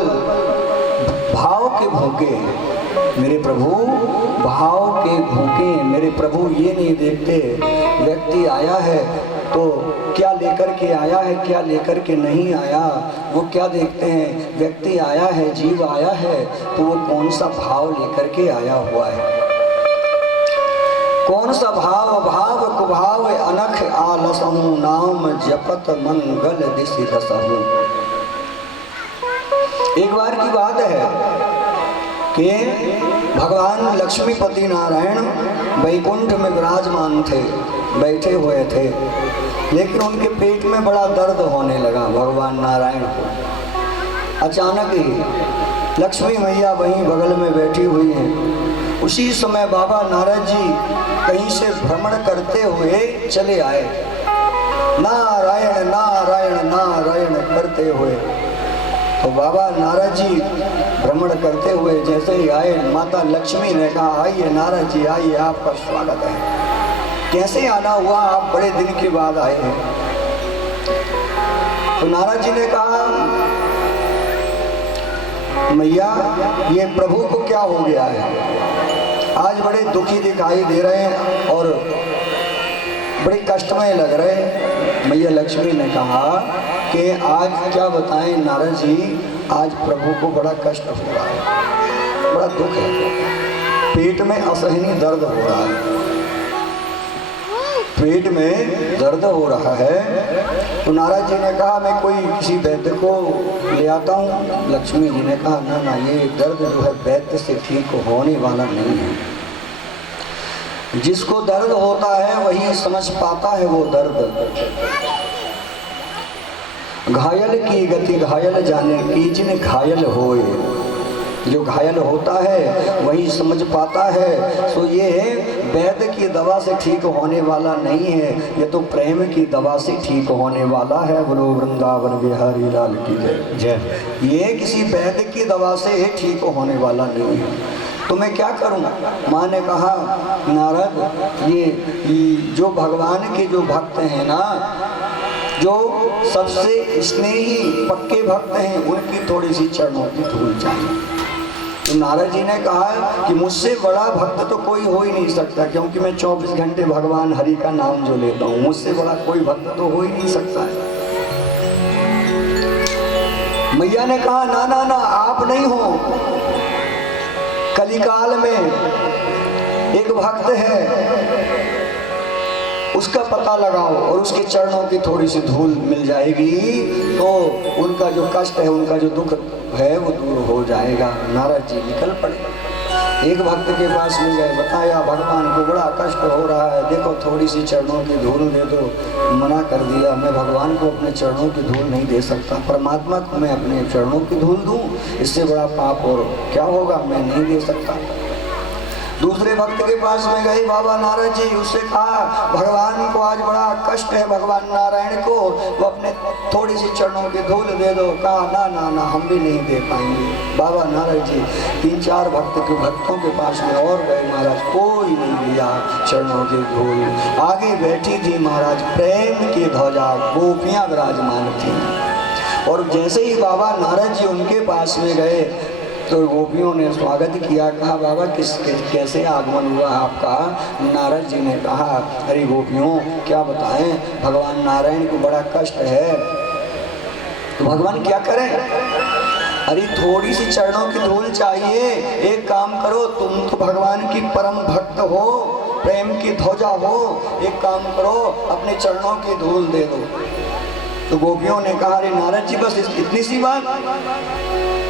भाव के भूखे हैं मेरे प्रभु, भाव के भूखे हैं मेरे प्रभु। ये नहीं देखते व्यक्ति आया है तो क्या लेकर के आया है, क्या लेकर के नहीं आया, वो क्या देखते हैं। व्यक्ति आया है, जीव आया है, तो वो कौन सा भाव लेकर के आया हुआ है, कौन सा भाव। भाव कुभाव अनख आलसहु, नाम जपत मंगल दिशि रसहु। एक बार की बात है कि भगवान लक्ष्मीपति नारायण वैकुंठ में विराजमान थे, बैठे हुए थे, लेकिन उनके पेट में बड़ा दर्द होने लगा भगवान नारायण को। अचानक ही लक्ष्मी मैया वहीं बगल में बैठी हुई हैं। उसी समय बाबा नारद जी कहीं से भ्रमण करते हुए चले आए, नारायण नारायण नारायण करते हुए। तो बाबा नारद जी भ्रमण करते हुए जैसे ही आए, माता लक्ष्मी ने कहा, आइए नारद जी आइए, आपका स्वागत है। कैसे आना हुआ, आप बड़े दिन के बाद आए हैं। तो नारद जी ने कहा, मैया ये प्रभु को क्या हो गया है, आज बड़े दुखी दिखाई दे रहे हैं और बड़े कष्टमय लग रहे हैं। मैया लक्ष्मी ने कहा कि आज क्या बताएं नारद जी, आज प्रभु को बड़ा कष्ट हो रहा है, बड़ा दुख है, पेट में असहनीय दर्द हो रहा है, पेट में दर्द हो रहा है। तो नारद जी ने कहा, मैं कोई किसी वैद्य को ले आता हूँ। लक्ष्मी जी ने कहा, ना ना, ये दर्द जो है वैद्य से ठीक होने वाला नहीं है। जिसको दर्द होता है वही समझ पाता है वो दर्द। घायल की गति घायल जाने की, जिन घायल होए। जो घायल होता है वही समझ पाता है। सो ये वैद्य की दवा से ठीक होने वाला नहीं है, ये तो प्रेम की दवा से ठीक होने वाला है। बोलो वृंदावन बिहारी लाल की जय। ये किसी वैद्य की दवा से ठीक होने वाला नहीं है। तो मैं क्या करूं? माँ ने कहा, नारद ये जो भगवान के जो भक्त हैं ना, जो सबसे स्नेही पक्के भक्त हैं, उनकी थोड़ी सी चरणों की धूल चाहिए। तो नारद जी ने कहा कि मुझसे बड़ा भक्त तो कोई हो ही नहीं सकता, क्योंकि मैं 24 घंटे भगवान हरि का नाम जो लेता हूँ, मुझसे बड़ा कोई भक्त तो हो ही नहीं सकता है। मैया ने कहा, ना ना ना, आप नहीं हो। कलिकाल में एक भक्त है, उसका पता लगाओ और उसके चरणों की थोड़ी सी धूल मिल जाएगी तो उनका जो कष्ट है, उनका जो दुख है वो दूर हो जाएगा। नारद जी निकल पड़े, एक भक्त के पास में गए, बताया भगवान को बड़ा कष्ट हो रहा है, देखो थोड़ी सी चरणों की धूल दे दो। मना कर दिया, मैं भगवान को अपने चरणों की धूल नहीं दे सकता, परमात्मा को मैं अपने चरणों की धूल दूं, इससे बड़ा पाप और क्या होगा, मैं नहीं दे सकता। दूसरे भक्त के पास में गए बाबा नारद जी, उससे कहा भगवान को आज बड़ा कष्ट है, भगवान नारायण को, वो अपने थोड़ी सी चरणों की धूल दे दो। कहा, ना ना ना, हम भी नहीं दे पाएंगे। बाबा नारद जी 3-4 भक्तों के पास में और गए, महाराज कोई नहीं दिया चरणों की धूल। आगे बैठी थी महाराज प्रेम की ध्वजा, गोपियां विराजमान थी, और जैसे ही बाबा नारद जी उनके पास में गए तो गोपियों ने स्वागत किया। कहा, बाबा कैसे आगमन हुआ आपका? नारद जी ने कहा, अरे गोपियों क्या बताएं, भगवान नारायण को बड़ा कष्ट है, तो भगवान क्या करें? अरे थोड़ी सी चरणों की धूल चाहिए। एक काम करो, तुम तो भगवान की परम भक्त हो, प्रेम की ध्वजा हो, एक काम करो, अपने चरणों की धूल दे दो। तो गोपियों ने कहा, अरे नारद जी बस इतनी सी बात?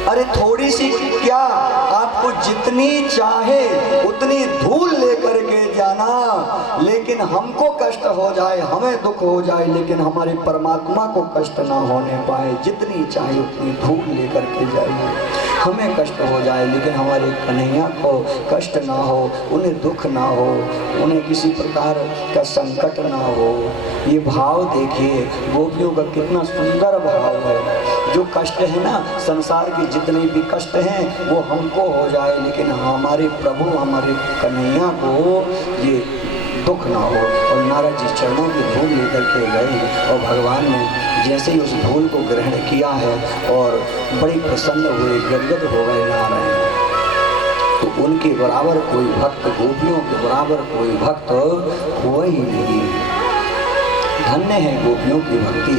अरे थोड़ी सी क्या, आपको जितनी चाहे उतनी धूल लेकर के जाना, लेकिन हमको कष्ट हो जाए, हमें दुख हो जाए, लेकिन हमारे परमात्मा को कष्ट ना होने पाए। जितनी चाहे उतनी धूल लेकर के जाइए, हमें कष्ट हो जाए लेकिन हमारे कन्हैया को कष्ट ना हो, उन्हें दुख ना हो, उन्हें किसी प्रकार का संकट ना हो। ये भाव देखिए गोपियों का कितना सुंदर भाव है। जो कष्ट है ना, संसार के जितने भी कष्ट हैं वो हमको हो जाए, लेकिन हमारे प्रभु, हमारे कन्हैया को ये दुख ना हो। और नारद जी चरणों की धूल लेकर के गए और भगवान ने जैसे ही उस धूल को ग्रहण किया है और बड़ी प्रसन्न हुए, गदगद हो गए नारायण। तो उनके बराबर कोई भक्त, गोपियों के बराबर कोई भक्त हुआ ही नहीं। धन्य है गोपियों की भक्ति।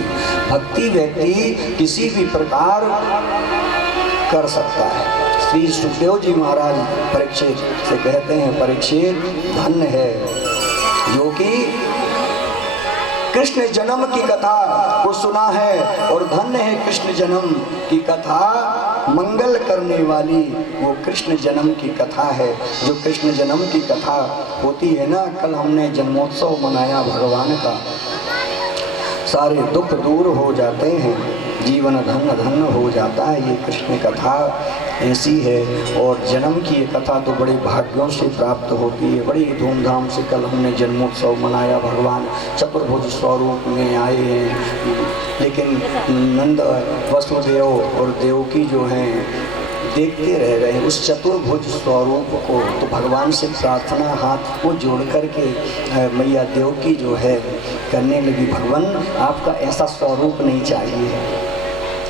भक्ति व्यक्ति किसी भी प्रकार कर सकता है। श्री सुखदेव जी महाराज परीक्षित से कहते हैं, परीक्षित धन्य है जो कि कृष्ण जन्म की कथा को सुना है, और धन्य है कृष्ण जन्म की कथा मंगल करने वाली वो कृष्ण जन्म की कथा है। जो कृष्ण जन्म की कथा होती है ना, कल हमने जन्मोत्सव मनाया भगवान का, सारे दुख दूर हो जाते हैं, जीवन धन्य धन्य हो जाता है। ये कृष्ण कथा ऐसी है, और जन्म की ये कथा तो बड़े भाग्यों से प्राप्त होती है। बड़ी धूमधाम से कल हमने जन्मोत्सव मनाया, भगवान चतुर्भुज स्वरूप में आए हैं। लेकिन नंद वसुदेव और देवकी जो हैं देखते रह गए उस चतुर्भुज स्वरूप को। तो भगवान से प्रार्थना हाथ को जोड़ करके मैया देवकी जो है करने लगी, भगवान आपका ऐसा स्वरूप नहीं चाहिए,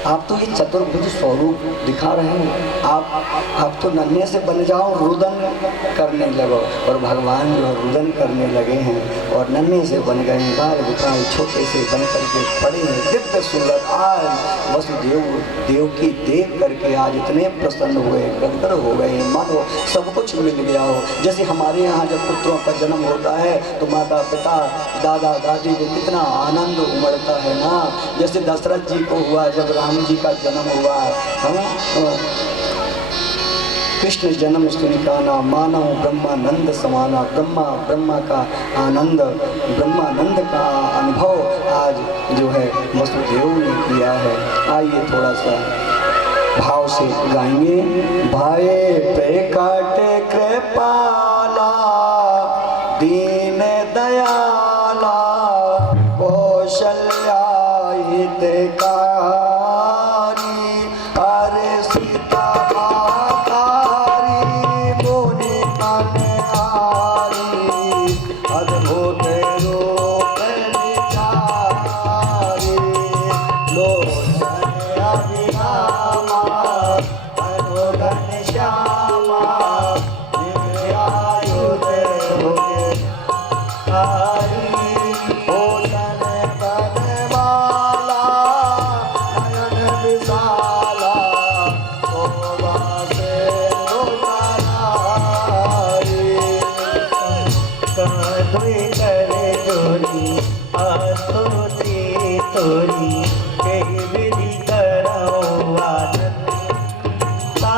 आप तो ये चतुर्भुज स्वरूप दिखा रहे हैं, आप तो नन्हे से बन जाओ, रुदन करने लगो। और भगवान जो रुदन करने लगे हैं और नन्हे से बन गए हैं, बाल बुकाल छोटे से बन करके पड़े हैं, दिव्य सुंदर। आज वसुदेव देवकी देख करके आज इतने प्रसन्न हुए, गदगद हो गए, मानो सब कुछ मिल गया हो। जैसे हमारे यहाँ जब पुत्रों का जन्म होता है तो माता पिता दादा दादी को कितना आनंद उमड़ता है ना। जैसे दशरथ जी को हुआ जब राम जी का जन्म हुआ, कृष्ण जन्म सुनिकाना मानव ब्रह्मानंद समाना। ब्रह्मा का आनंद, ब्रह्मानंद का अनुभव आज जो है वसुदेव ने किया है। आइए थोड़ा सा भाव से गाएंगे। भाए पे काटे कृपाला दीन दयाला कौशल्या हितकारी, अरे सीता आकारी मुनि कल्याणी, अद्भुत रूप विचारी, लोचन अभिरामा अनुगन श्यामा, नित्यायुध भोगे हरि, भूषण बनवाला नयन विशाला, शोभा से दुलारी, कांधे करे चोरी आस्तुति तोरी, के विधि कराओ आनंद सा।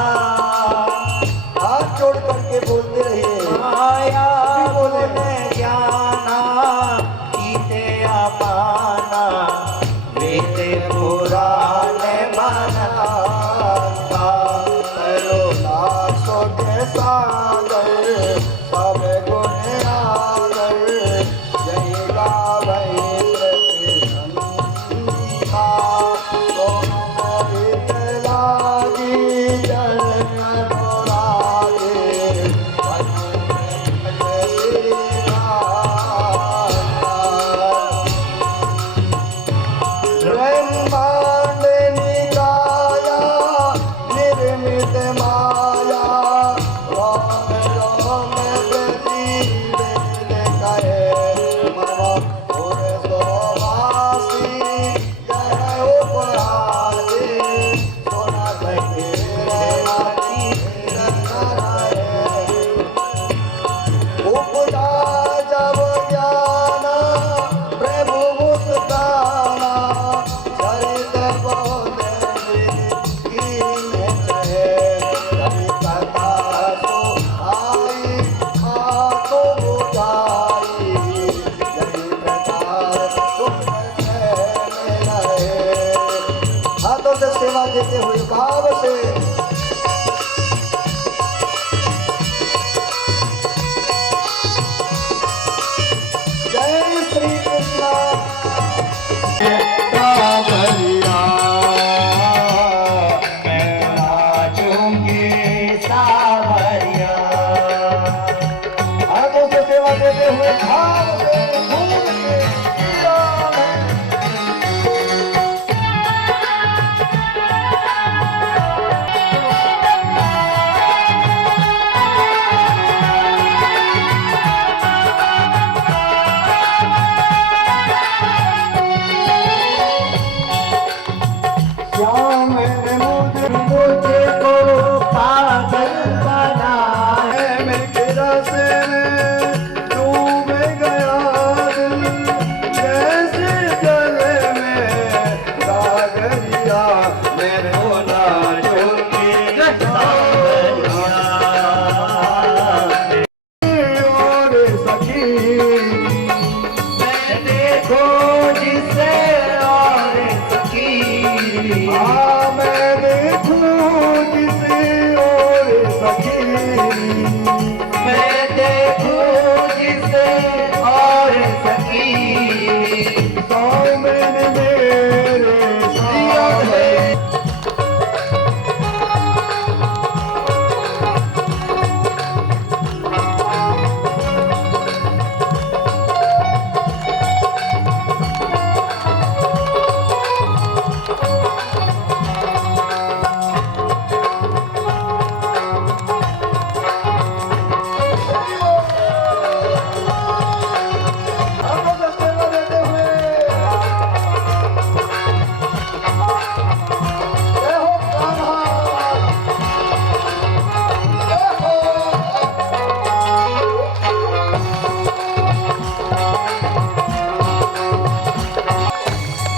हाथ जोड़ करके बोलते रहिए। माया बोले ज्ञाना ईते अपाना, वेद पुराण बनाता, करुणा सो के सागर सब गुण आगर, जय गावै प्रतिसंता, तो अमृत लागी जल अनुरागे, ब्रह्मांड निकाया निर्मित माया, रोम रोम प्रति वेद कहे मम पुर सोवासी, जय उपहासी सोना कहे राजी रहे। उपजा जब ज्ञाना प्रभु मुस्काना, चरित बहुत कीन चहे, कवि कथा सो आई हाथों बुझाई, जय प्रकार तुम रहे। हाथों से सेवा देते हुए भाव से जय श्री कृष्ण। कांवरिया मैं नाचूंगी सावरिया। हाथों से सेवा देते हुए भाव से फूल से राम है। मुझको पागल बना है। मैं तेरा से डूब गया दिल, जैसे गले में कागरिया, मेरे भोला जोगी सावरिया। और सखी मैं देखो जिसे और सखी, हाँ मैं देखूं जिसे और सखी, मैं देखूं जिसे और सखी। सामने मेरे सामने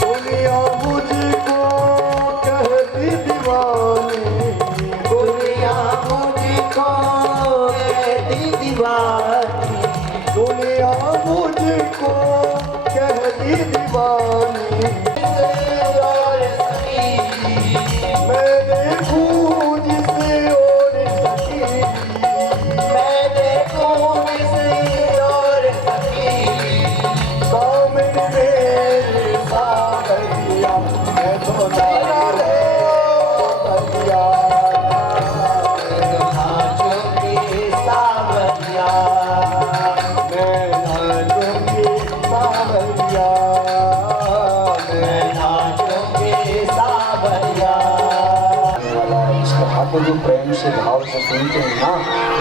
दुनिया मुझको कहती दीवानी, दुनिया मुझको कहती दीवानी, दुनिया मुझको कहती दीवानी, और सखी। मैं देखूं जिसे और सखी, मैं देखूं जिसे और सखी। सामने मेरे सावरिया, मैं तो जाना रे सखिया। जोगी सावरिया। मैं नाचूंगी सावरिया, मैं जोगी सावरिया। इस कथा को जो प्रेम से भाव से सुनते हैं ना,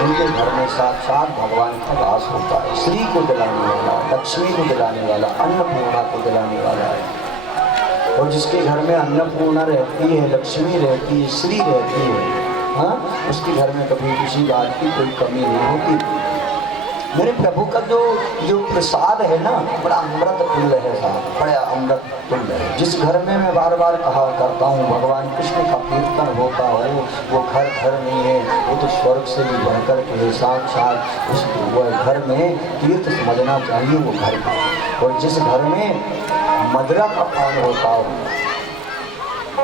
उनके घर में साक्षात भगवान का वास होता है। श्री को दिलाने वाला, लक्ष्मी को दिलाने वाला, अन्नपूर्णा को दिलाने वाला है। और जिसके घर में अन्नपूर्णा रहती है, लक्ष्मी रहती है, श्री रहती है, हाँ, उसके घर में कभी किसी बात की कोई कमी नहीं होती। मेरे प्रभु का जो प्रसाद है ना, बड़ा अमृत तुल्य है साहब, बड़ा अमृत तुल्य है। जिस घर में मैं बार बार कहा करता हूँ भगवान कृष्ण का कीर्तन होता हो, वो घर घर नहीं है, वो तो स्वर्ग से भी बढ़कर के साक्षात उस वह घर में तीर्थ समझना चाहिए वो घर का। और जिस घर में मदिरा का पान होता हो,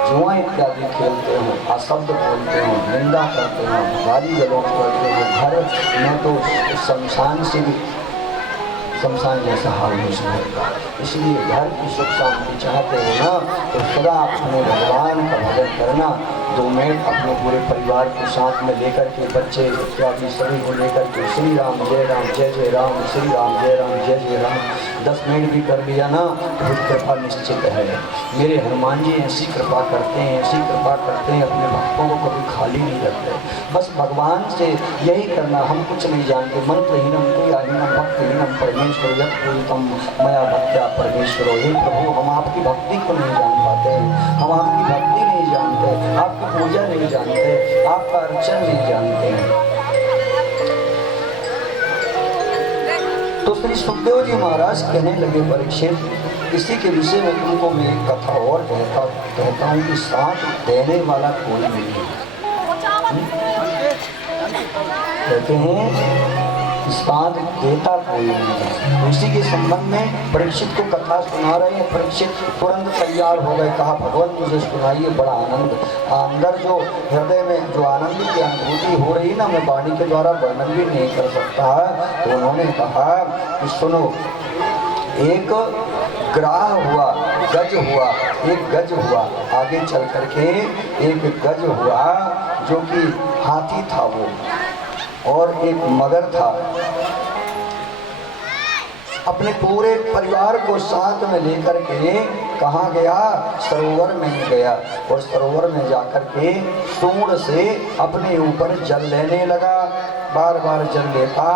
जुआ इत्यादि खेलते हो, अशब्द बोलते हो, निंदा करते हो, गाली गलौज करते हो, घर में तो शमशान से भी शमशान जैसा हाल हो सकता। इसलिए घर की सुख शांति चाहते हो ना, तो सदा अपने भगवान का भजन करना। 2 मिनट अपने पूरे परिवार को साथ में लेकर के, बच्चे इत्यादि सभी को लेकर के श्री राम जय जय राम, श्री राम जय जय राम 10 मिनट भी कर लिया ना, तो कृपा निश्चित है। मेरे हनुमान जी ऐसी कृपा करते हैं, ऐसी कृपा करते हैं, अपने भक्तों को कभी खाली नहीं रखते। बस भगवान से यही करना, हम कुछ नहीं जानते, मंत्रहीनम क्रियाहीनम भक्तिहीनम परमेश्वर यत्पूजितम मया भक्त्या परमेश्वरो। हे प्रभु, हम आपकी भक्ति को नहीं जान पाते, हम आपकी भक्ति नहीं जानते, आपकी पूजा नहीं जानते, आपका अर्चन नहीं जानते हैं। तो श्री सुखदेव जी महाराज कहने लगे, परीक्षित, इसी के विषय में तुमको मैं एक कथा और कहता हूँ कि साथ देने वाला कोई नहीं है। कहते हैं साथ देता कोई नहीं है। उसी के संबंध में परीक्षित को कथा सुना रहे हैं। परीक्षित तुरंत तैयार हो गए, कहा भगवान मुझे सुनाइए, बड़ा आनंद अंदर जो हृदय में जो आनंद की अनुभूति हो रही ना, मैं वाणी के द्वारा वर्णन भी नहीं कर सकता। तो उन्होंने कहा कि सुनो, एक ग्राह हुआ, गज हुआ, एक गज हुआ, आगे चल करके एक गज हुआ जो कि हाथी था वो, और एक मगर था। अपने पूरे परिवार को साथ में लेकर के कहाँ गया? सरोवर में गया, और सरोवर में जाकर के सूंड से अपने ऊपर जल लेने लगा। बार बार जल लेता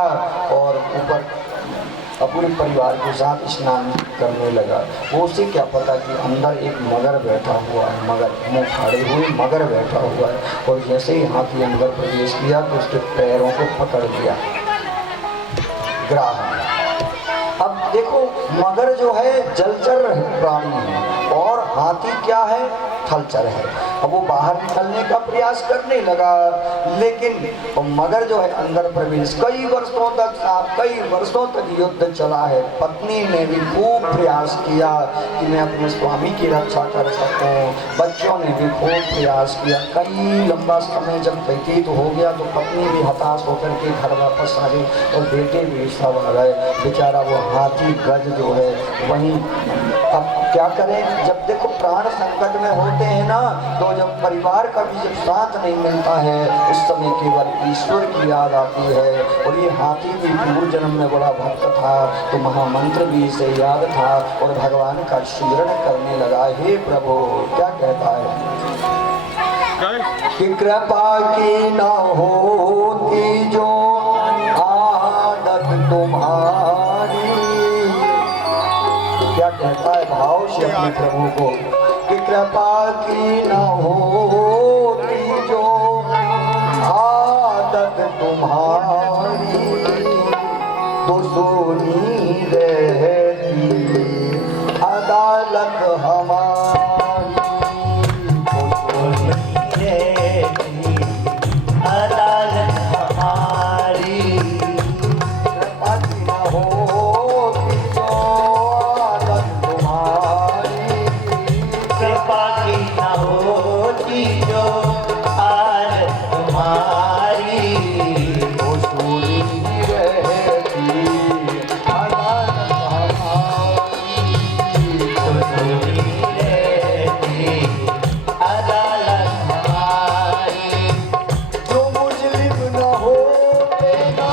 और ऊपर अपने परिवार के साथ स्नान करने लगा। वो उसे क्या पता कि अंदर एक मगर बैठा हुआ है, मगर मुँह फाड़े हुए मगर बैठा हुआ है, और जैसे ही हाथी अंदर प्रवेश किया तो उसके पैरों को पकड़ लिया ग्राह। अब देखो, मगर जो है जलचर प्राणी है और हाथी क्या है, थलचर है। अब वो बाहर निकलने का प्रयास करने लगा, लेकिन मगर जो है अंदर प्रवेश, कई वर्षों तक युद्ध चला है। पत्नी ने भी खूब प्रयास किया कि मैं अपने स्वामी की रक्षा कर सकूं, बच्चों ने भी खूब प्रयास किया। कई लंबा समय जब व्यतीत हो गया तो पत्नी भी हताश होकर के घर वापस आ गई और बेटे भी सब आ गए। बेचारा वो हाथी गज जो है वहीं, अब क्या करें, जब देखो प्राण संकट में होते हैं ना, तो जब परिवार का भी जब साथ नहीं मिलता है उस समय केवल ईश्वर की याद आती है। और ये हाथी भी पूर्व जन्म में बड़ा भक्त था तो महामंत्र भी इसे याद था और भगवान का स्मरण करने लगा। हे प्रभु, क्या कहता है कि कृपा की न होती जो आदत तुम्हारी, क्या कहता है भाव से अपने प्रभु को कि कृपा की न होती जो आदत तुम्हारी, तो सोनी रहती अदालत हमारी, तो सोनी रहती अदालत हमारी। कृपा की न होती जो आदत तुम्हारी, कृपा की न होती जो आदत तुम्हारी, तो सोनी रहती अदालत हमारी, तो सोनी रहती अदालत हमारी। जो मुजलिम न होते ना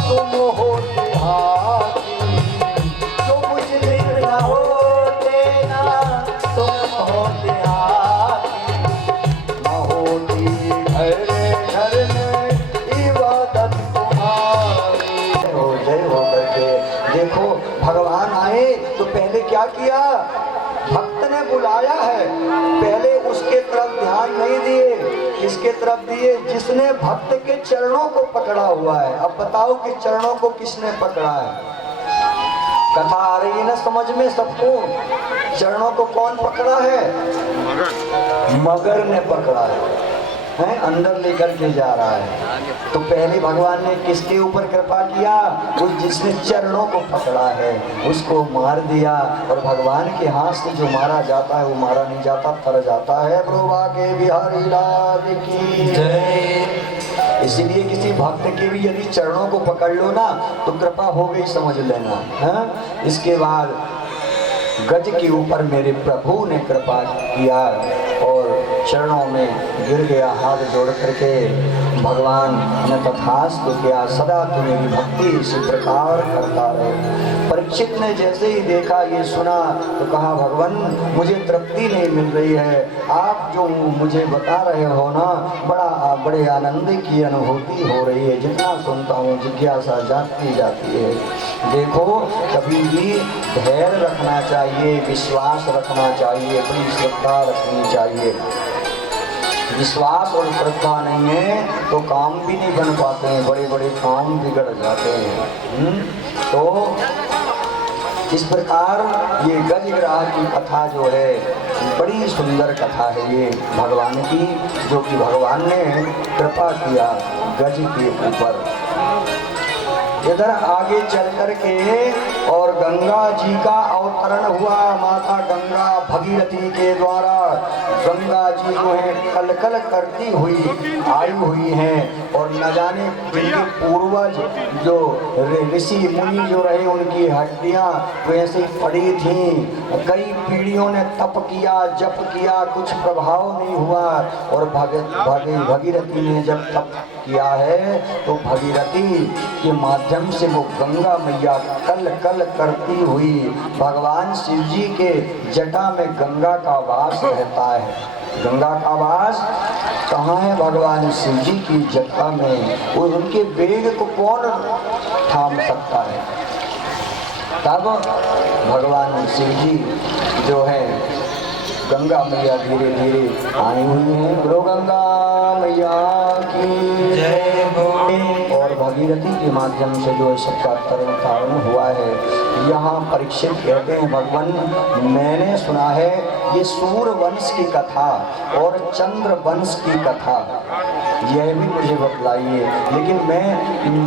तुम होते हाकिम, जो मुजलिम न होते ना तुम होते हाकिम, न होती घर में इबादत तुम्हारी। जय हो करके देखो, भगवान आए तो पहले क्या किया, भक्त ने बुलाया है, पहले उसके तरफ ध्यान नहीं दिए, किसके तरफ दिए, जिसने भक्त के चरणों को पकड़ा हुआ है। अब बताओ कि चरणों को किसने पकड़ा है, कथा आ रही है ना समझ में सबको, चरणों को कौन पकड़ा है, मगर ने पकड़ा है, अंदर लेकर के जा रहा है। तो पहले भगवान ने किसके ऊपर कृपा किया, उस जिसने चरणों को पकड़ा है उसको मार दिया। और भगवान के हाथ से जो मारा जाता है वो मारा नहीं जाता, तर जाता है। प्रभु के बिहारी लाल की जय। इसीलिए किसी भक्त के भी यदि चरणों को पकड़ लो ना तो कृपा हो गई समझ लेना है। इसके बाद गज के ऊपर मेरे प्रभु ने कृपा किया और चरणों में गिर गया हाथ जोड़ करके। भगवान ने तथास्तु किया, सदा तू मेरी भक्ति इसी प्रकार करता रहे। परीक्षित ने जैसे ही देखा, ये सुना तो कहा, भगवान मुझे तृप्ति नहीं मिल रही है, आप जो मुझे बता रहे हो ना बड़े आनंद की अनुभूति हो रही है, जितना सुनता हूँ जिज्ञासा जाती जाती है। देखो, कभी भी धैर्य रखना चाहिए, विश्वास रखना चाहिए, अपनी श्रद्धा रखनी चाहिए। विश्वास और श्रद्धा नहीं है तो काम भी नहीं बन पाते हैं, बड़े बड़े काम बिगड़ जाते हैं। तो इस प्रकार ये गजग्राह की कथा जो है बड़ी सुंदर कथा है ये भगवान की, जो कि भगवान ने कृपा किया गज के ऊपर। इधर आगे चल करके और गंगा जी का अवतरण हुआ, माता गंगा भगीरथी के द्वारा। गंगा जी जो है कल कल करती हुई आई हुई हैं और न जाने जिनके पूर्वज जो ऋषि मुनि जो रहे उनकी हड्डियां वैसे ही पड़ी थीं। कई पीढ़ियों ने तप किया, जप किया, कुछ प्रभाव नहीं हुआ। और भगीरथी ने जब तप किया है तो भगीरथी के माध्यम से वो गंगा मैया कल कल करती हुई भगवान शिव जी के जटा में गंगा का वास रहता है। गंगा का वास कहाँ है, भगवान शिव जी की जटा में। और उनके वेग को कौन थाम सकता है। तब भगवान शिव जी जो है गंगा मैया धीरे धीरे आई हुई है। बोलो गंगा मैया की जय बोले। और भगीरथी के माध्यम से जो है सबका तरण तारण हुआ है। यहाँ परीक्षित कहते हैं भगवान मैंने सुना है ये सूर्य वंश की कथा और चंद्र वंश की कथा यह भी मुझे बतलाइए। लेकिन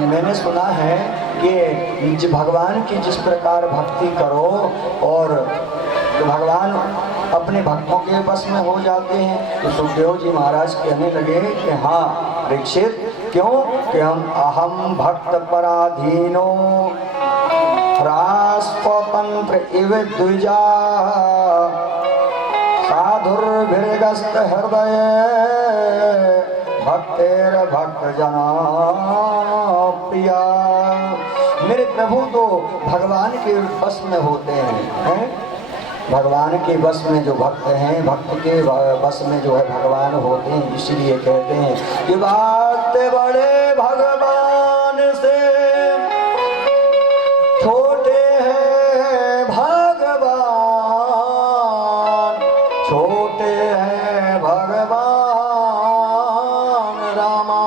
मैंने सुना है कि भगवान की जिस प्रकार भक्ति करो और तो भगवान अपने भक्तों के बस में हो जाते हैं। तो सुखदेव जी महाराज कहने लगे कि हाँ परीक्षित क्यों कि हम अहम भक्त पराधीनो राष्ट्रतंत्र इव द्विजा साधुर्भिर्गस्त हृदय भक्तेर भक्त जना प्रिया। मेरे प्रभु तो भगवान के बस में होते हैं? भगवान के बस में जो भक्त हैं, भक्त के बस में जो है भगवान होते हैं। इसलिए कहते हैं कि भक्त बड़े भगवान से छोटे हैं भगवान, छोटे हैं भगवान रामा,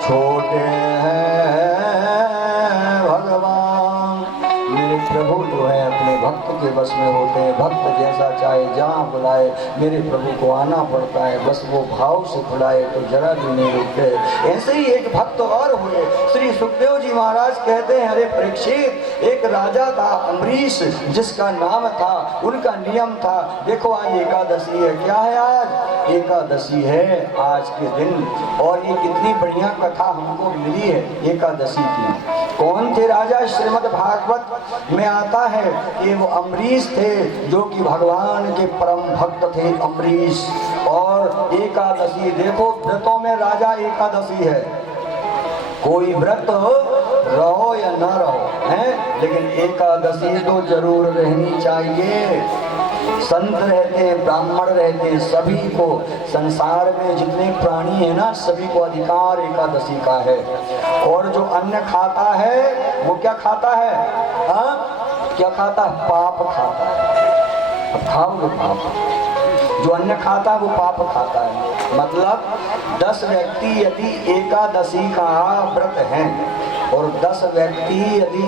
छोटे हैं भगवान। मेरे प्रभु जो है अपने भक्त के बस में होते हैं। भक्त जैसा चाहे जहाँ बुलाए मेरे प्रभु को आना पड़ता है। बस वो भाव से बुलाए तो जरा भी नहीं रुकते। ऐसे ही एक भक्त और हुए। श्री सुखदेव जी महाराज कहते हैं अरे परीक्षित एक राजा था अम्बरीश जिसका नाम था, उनका नियम था। देखो आज एकादशी है। क्या है आज? एकादशी है आज के दिन। और ये कितनी बढ़िया कथा हमको मिली है एकादशी की। कौन थे राजा? श्रीमद् भागवत में आता है कि वो अम्बरीश थे जो कि भगवान के परम भक्त थे अम्बरीश। और एकादशी देखो व्रतों में राजा एकादशी है। कोई व्रत रहो या ना रहो है, लेकिन एकादशी तो जरूर रहनी चाहिए। संत रहते हैं, ब्राह्मण रहते हैं, सभी को संसार में जितने प्राणी है ना सभी को अधिकार एकादशी का है। और जो अन्न खाता है वो क्या खाता है? क्या खाता है? पाप खाता है। अब खाओगे पाप। जो अन्न खाता है वो पाप खाता है। मतलब 10 व्यक्ति यदि एकादशी का व्रत हैं और 10 व्यक्ति यदि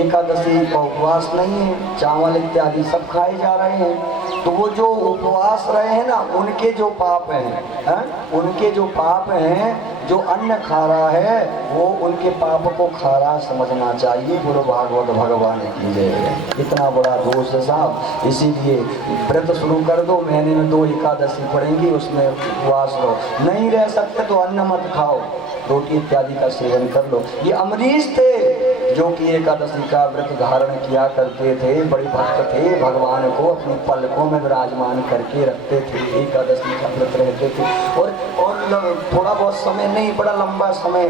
एकादशी का उपवास नहीं है, चावल इत्यादि सब खाए जा रहे हैं, तो वो जो उपवास रहे हैं ना उनके जो पाप हैं, उनके जो पाप हैं, जो अन्न खा रहा है वो उनके पाप को खा रहा समझना चाहिए। गुरु भागवत भगवान की जय। इतना बड़ा दोष है साहब। इसीलिए व्रत शुरू कर दो, महीने में 2 एकादशी पड़ेंगी, उसमें उपवास लो। नहीं रह सकते तो अन्न मत खाओ, रोटी इत्यादि का सेवन कर लो। ये अम्बरीश थे जो कि एकादशी का व्रत धारण किया करते थे। बड़े भक्त थे, भगवान को अपने पलकों में विराजमान करके रखते थे, एकादशी का व्रत रहते थे। और थोड़ा बहुत समय नहीं, बड़ा लंबा समय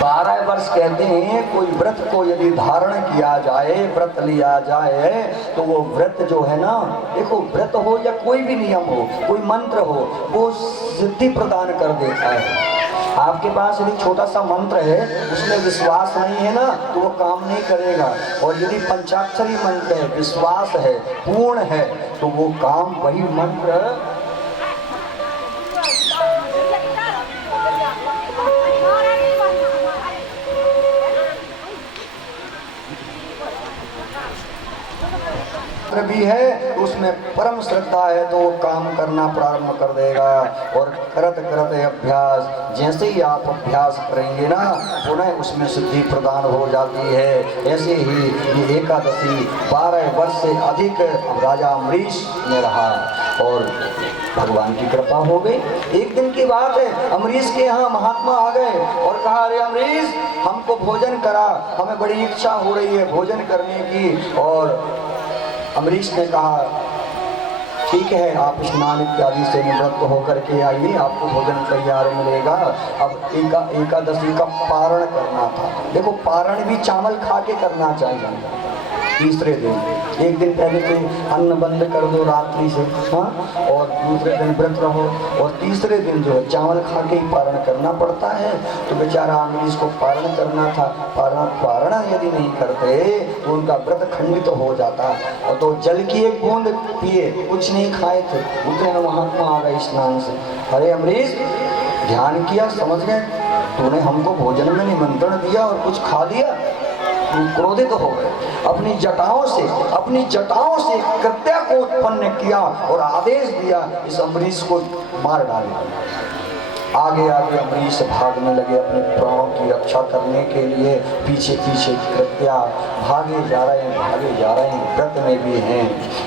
12 वर्ष कहते हैं। कोई व्रत को यदि धारण किया जाए, व्रत लिया जाए, तो वो व्रत जो है ना, देखो व्रत हो या कोई भी नियम हो, कोई मंत्र हो, वो सिद्धि प्रदान कर देता है। आपके पास यदि छोटा सा मंत्र है, उसमें विश्वास नहीं है ना, तो वो काम नहीं करेगा। और यदि पंचाक्षरी मंत्र है, विश्वास है, पूर्ण है, तो वो काम वही मंत्र भी है, उसमें परम श्रद्धा है तो वो काम करना प्रारंभ कर देगा। और करत करत अभ्यास, जैसे ही आप अभ्यास करेंगे ना, पुनः उसमें सिद्धि प्रदान हो जाती है। ऐसे ही ये एकादशी 12 वर्ष से अधिक राजा अम्बरीश ने रहा और भगवान की कृपा हो गई। एक दिन की बात है, अम्बरीश के यहाँ महात्मा आ गए और कहा अरे अम्बरीश हमको भोजन करा, हमें बड़ी इच्छा हो रही है भोजन करने की। और अम्बरीश ने कहा ठीक है, आप स्नान इत्यादि से निवृत्त होकर के आइए, आपको भोजन तैयार मिलेगा। अब एकादशी का पारण करना था। देखो पारण भी चावल खा के करना चाहिए। तीसरे दिन, एक दिन पहले तो अन्न बंद कर दो रात्रि से, हाँ, और दूसरे दिन व्रत रहो, और तीसरे दिन जो है चावल खा के ही पारण करना पड़ता है। तो बेचारा अम्बरीश को पारण करना था, पारण यदि नहीं करते तो उनका व्रत खंडित हो जाता। और तो जल की एक बूंद पिए, कुछ नहीं खाए थे, उतने में महात्मा आ गए स्नान से। अरे अम्बरीश, ध्यान किया, समझ गए, तूने हमको भोजन में निमंत्रण दिया और कुछ खा लिया। क्रोधित हो गए, अपनी जटाओं से कृत्या को उत्पन्न किया और आदेश दिया इस अम्बरीश को मार डाले। आगे आगे अम्बरीश भागने लगे अपने प्राणों की रक्षा करने के लिए। पीछे पीछे कृत्या भागे जा रहे हैं, व्रत में भी हैं।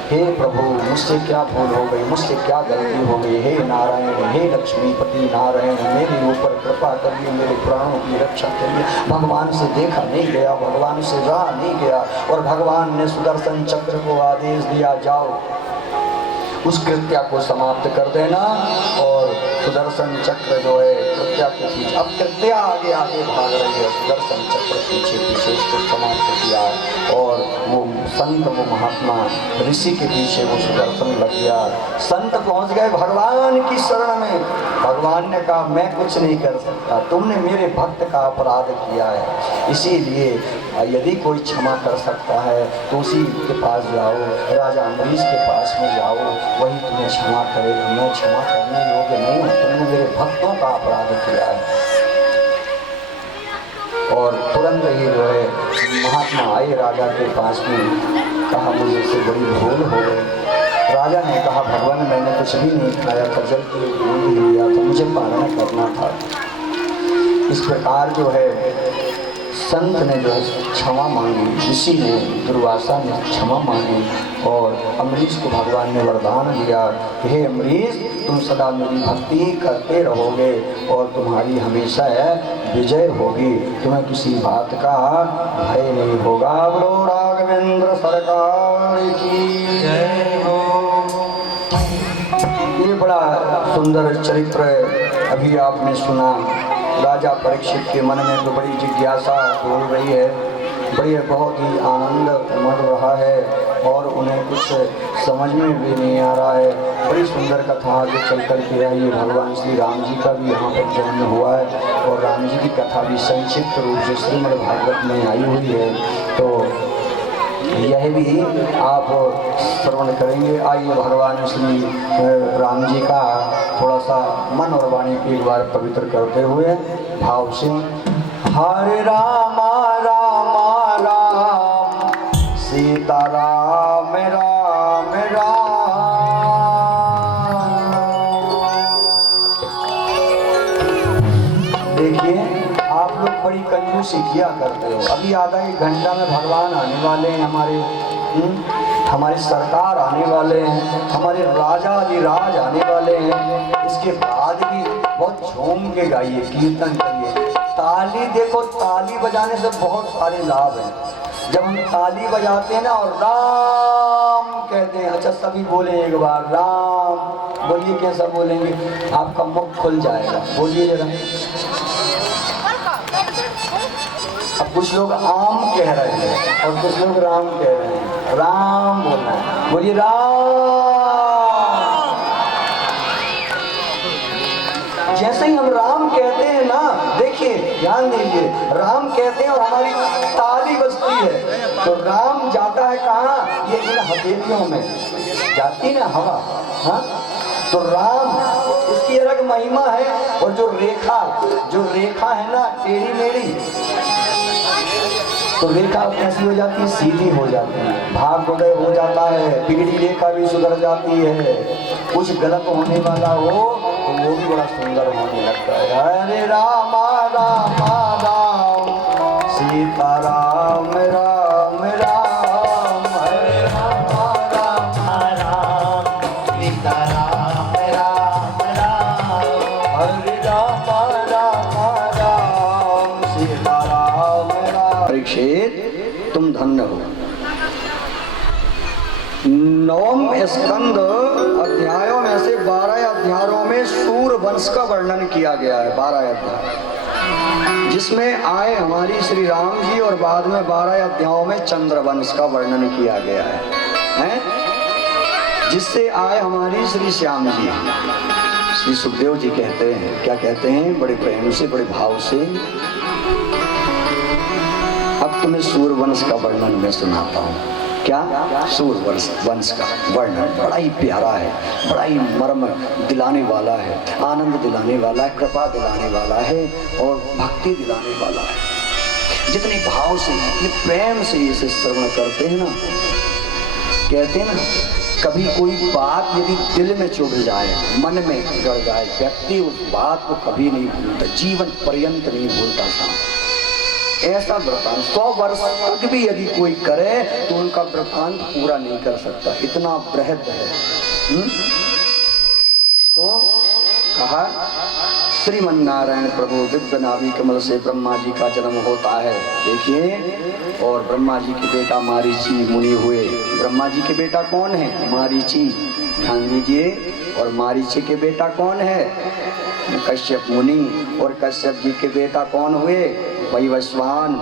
हे प्रभु, मुझसे क्या भूल हो गई, मुझसे क्या गलती हो गई, हे नारायण, हे लक्ष्मीपति नारायण, मेरे ऊपर कृपा करिए, मेरे प्राणों की रक्षा करिए। भगवान से देखा नहीं गया, भगवान से रहा नहीं गया, और भगवान ने सुदर्शन चक्र को आदेश दिया, जाओ उस कृत्या को समाप्त कर देना। और सुदर्शन चक्र जो है कृत्या के पीछे, अब कृत्या आगे आगे भाग रही है, सुदर्शन चक्र पीछे पीछे उसको समाप्त किया। और वो संत, वो महात्मा ऋषि के पीछे वो सुदर्शन लग गया। संत पहुंच गए भगवान की शरण में। भगवान ने कहा, मैं कुछ नहीं कर सकता, तुमने मेरे भक्त का अपराध किया है, इसीलिए यदि कोई क्षमा कर सकता है तो उसी के पास जाओ, राजा अम्बरीश के पास में जाओ, वही तुम्हें क्षमा करेगा। मैं क्षमा करने योग्य नहीं हूँ, तुमने मेरे भक्तों का अपराध किया है। और तुरंत ही जो है महात्मा आए राजा के पास में, कहा मुझसे बड़ी भूल हो गई। राजा ने कहा, भगवान मैंने कुछ भी नहीं खाया था, जल की बूंद ही लिया था, मुझे पालन करना था। इस प्रकार जो है संत ने जो है क्षमा मांगी, ऋषि ने, दुर्वासा ने क्षमा मांगी, और अम्बरीश को भगवान ने वरदान दिया, हे अम्बरीश, तुम सदा मेरी भक्ति करते रहोगे और तुम्हारी हमेशा विजय होगी, तुम्हें किसी बात का भय नहीं होगा। बोलो राघवेंद्र सरकार की जय हो। ये बड़ा सुंदर चरित्र अभी आपने सुना। राजा परीक्षित के मन में तो बड़ी जिज्ञासा बोल रही है, बड़ी बहुत ही आनंद उमड़ रहा है, और उन्हें कुछ समझ में भी नहीं आ रहा है। बड़ी सुंदर कथा आगे चल कर के आई है। भगवान श्री राम जी का भी यहाँ पर जन्म हुआ है, और राम जी की कथा भी संक्षिप्त रूप से श्रीमद् भागवत में आई हुई है, तो यह भी आप श्रवण करेंगे। आइए भगवान श्री राम जी का थोड़ा सा मन और वाणी को एक बार पवित्र करते हुए भाव से, हरे राम राम राम सीता राम राम राम। देखिए आप लोग बड़ी कंजूसी किया करते हो। अभी आधा एक घंटा में भगवान आने वाले हैं, हमारी सरकार आने वाले हैं, हमारे राजा अधिराज आने वाले हैं। इसके बाद भी बहुत झूम के गाइए, कीर्तन करिए, ताली देखो, ताली बजाने से बहुत सारे लाभ हैं। जब हम ताली बजाते हैं ना और राम कहते हैं, अच्छा सभी बोले एक बार राम, बोलिए कैसा बोलेंगे, आपका मुख खुल जाएगा, बोलिए जरा। अब कुछ लोग आम कह रहे हैं और कुछ लोग राम कह रहे हैं, राम बोलना है, बोलिए राम। जैसे ही हम राम कहते हैं ना, देखिए ध्यान दीजिए, राम कहते हैं और हमारी ताली बजती है, तो राम जाता है कहाँ, ये इन हथेलियों में जाती ना हवा, हाँ, तो राम इसकी अलग महिमा है। और जो रेखा है ना टेढ़ी मेढ़ी, तो रेखा कैसी हो जाती है, सीधी हो जाती है, भाग उदय हो जाता है, पीढ़ी रेखा भी सुधर जाती है। कुछ गलत होने वाला हो तो वो भी बड़ा सुंदर होने लगता है। हरे राम राम राम सीता राम राम राम, हरे राम राम राम सीता राम राम राम, हरे राम राम राम सीता राम राम। परीक्षित तुम धन्य हो। 9वें स्कंद अध्यायों में से 12 अध्यायों में सूर वंश का वर्णन किया गया है। 12 अध्याय जिसमें आए हमारी श्री राम जी और बाद में 12 अध्यायों में चंद्रवंश का वर्णन किया गया है? जिससे आए हमारी श्री श्याम जी। श्री सुखदेव जी कहते हैं, क्या कहते हैं, बड़े प्रेम से, बड़े भाव से, अब तुम्हें सूर्यवंश का वर्णन मैं सुनाता हूँ। क्या? सूर्यवंश वंश का वर्णन बड़ा ही प्यारा है, बड़ा ही मर्म दिलाने वाला है, आनंद दिलाने वाला है, कृपा दिलाने वाला है और भक्ति दिलाने वाला है। जितने भाव से, जितने प्रेम से इसे श्रवण करते हैं ना, कहते हैं ना, कभी कोई बात यदि दिल में चुभ जाए, मन में गड़ जाए, व्यक्ति उस बात को कभी नहीं भूलता, जीवन पर्यंत नहीं भूलता था। ऐसा वृतांत 100 वर्ष तक भी यदि कोई करे तो उनका वृतांत पूरा नहीं कर सकता, इतना बृहद है। तो कहा श्रीमन्नारायण प्रभु दिव्य नाभि कमल से ब्रह्मा जी का जन्म होता है। देखिए, और ब्रह्मा जी के बेटा मारीची मुनि हुए। ब्रह्मा जी के बेटा कौन है? मारीची, ध्यान दीजिए। और मारीची के बेटा कौन है? कश्यप मुनि। और कश्यप जी के बेटा कौन हुए? वैवस्वान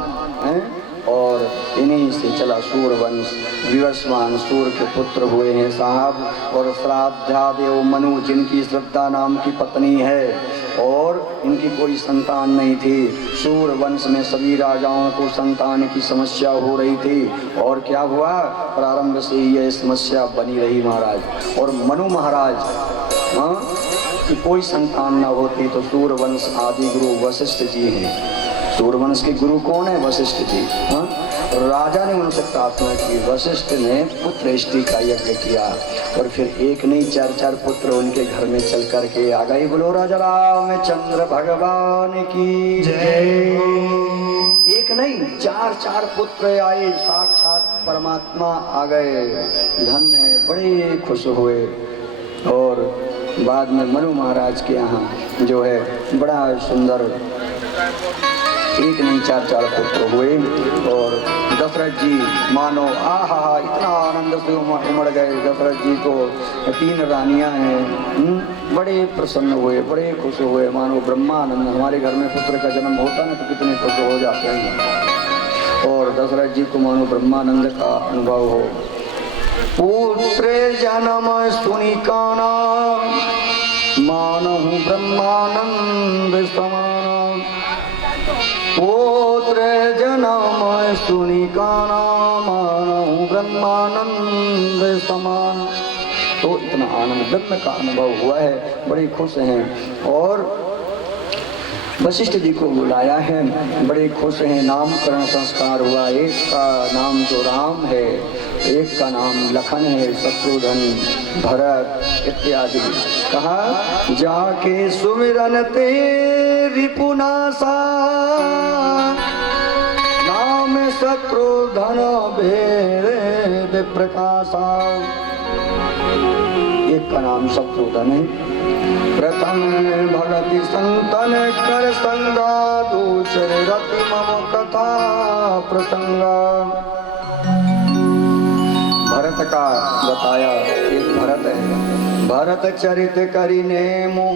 हैं। और इन्हीं से चला सूर्यवंश। विवस्वान सूर्य के पुत्र हुए हैं साहब। और श्राद्धादेव मनु जिनकी श्रद्धा नाम की पत्नी है और इनकी कोई संतान नहीं थी। सूर्यवंश में सभी राजाओं को संतान की समस्या हो रही थी। और क्या हुआ? प्रारंभ से ही यह समस्या बनी रही महाराज। और मनु महाराज कि कोई संतान न होती तो सूर्यवंश आदि गुरु वशिष्ठ जी हैं। सूर्यवंश के गुरु कौन है? वशिष्ठ जी। राजा ने उनसे प्रार्थना की। वशिष्ठ ने पुत्र इष्टि का यज्ञ किया और फिर एक नहीं 4 पुत्र उनके घर में चल करके आ गए। बोलो राजा रामचंद्र भगवान की जय। एक नहीं 4 पुत्र आए, साक्षात परमात्मा आ गए। धन्य है, बड़े खुश हुए। और बाद में मनु महाराज के यहाँ जो है बड़ा सुंदर, एक नहीं 4 पुत्र हुए। और दशरथ जी मानो आहा इतना आनंद से उमड़ गए। दशरथ जी को 3 रानियां हैं, बड़े प्रसन्न हुए, बड़े खुश हुए, मानो ब्रह्मानंद। हमारे घर में पुत्र का जन्म होता ना तो कितने खुश हो जाते हैं। और दशरथ जी को मानो ब्रह्मानंद का अनुभव हो। पुत्र जन्म सुनिकाना मानहु ब्रह्मानंद समान। पुत्र जन्म सुनिकाना मानहु ब्रह्मानंद समान। तो इतना आनंद ब्रह्म का अनुभव हुआ है, बड़े खुश हैं। और वशिष्ठ जी को बुलाया है, बड़े खुश हैं। नामकरण संस्कार हुआ। एक का नाम जो राम है, एक का नाम लखन है, शत्रुघ्न, भरत इत्यादि। कहा जाके सुमिरन ते रिपुनासा नाम शत्रुघ्न भेद प्रकाशा। एक का नाम शत्रुघ्न है। प्रथम भगति संतन कर संगा, दूसरे रति मम कथा प्रसंगा। भरत का बताया, एक भरत है। भरत चरित करि नेमु,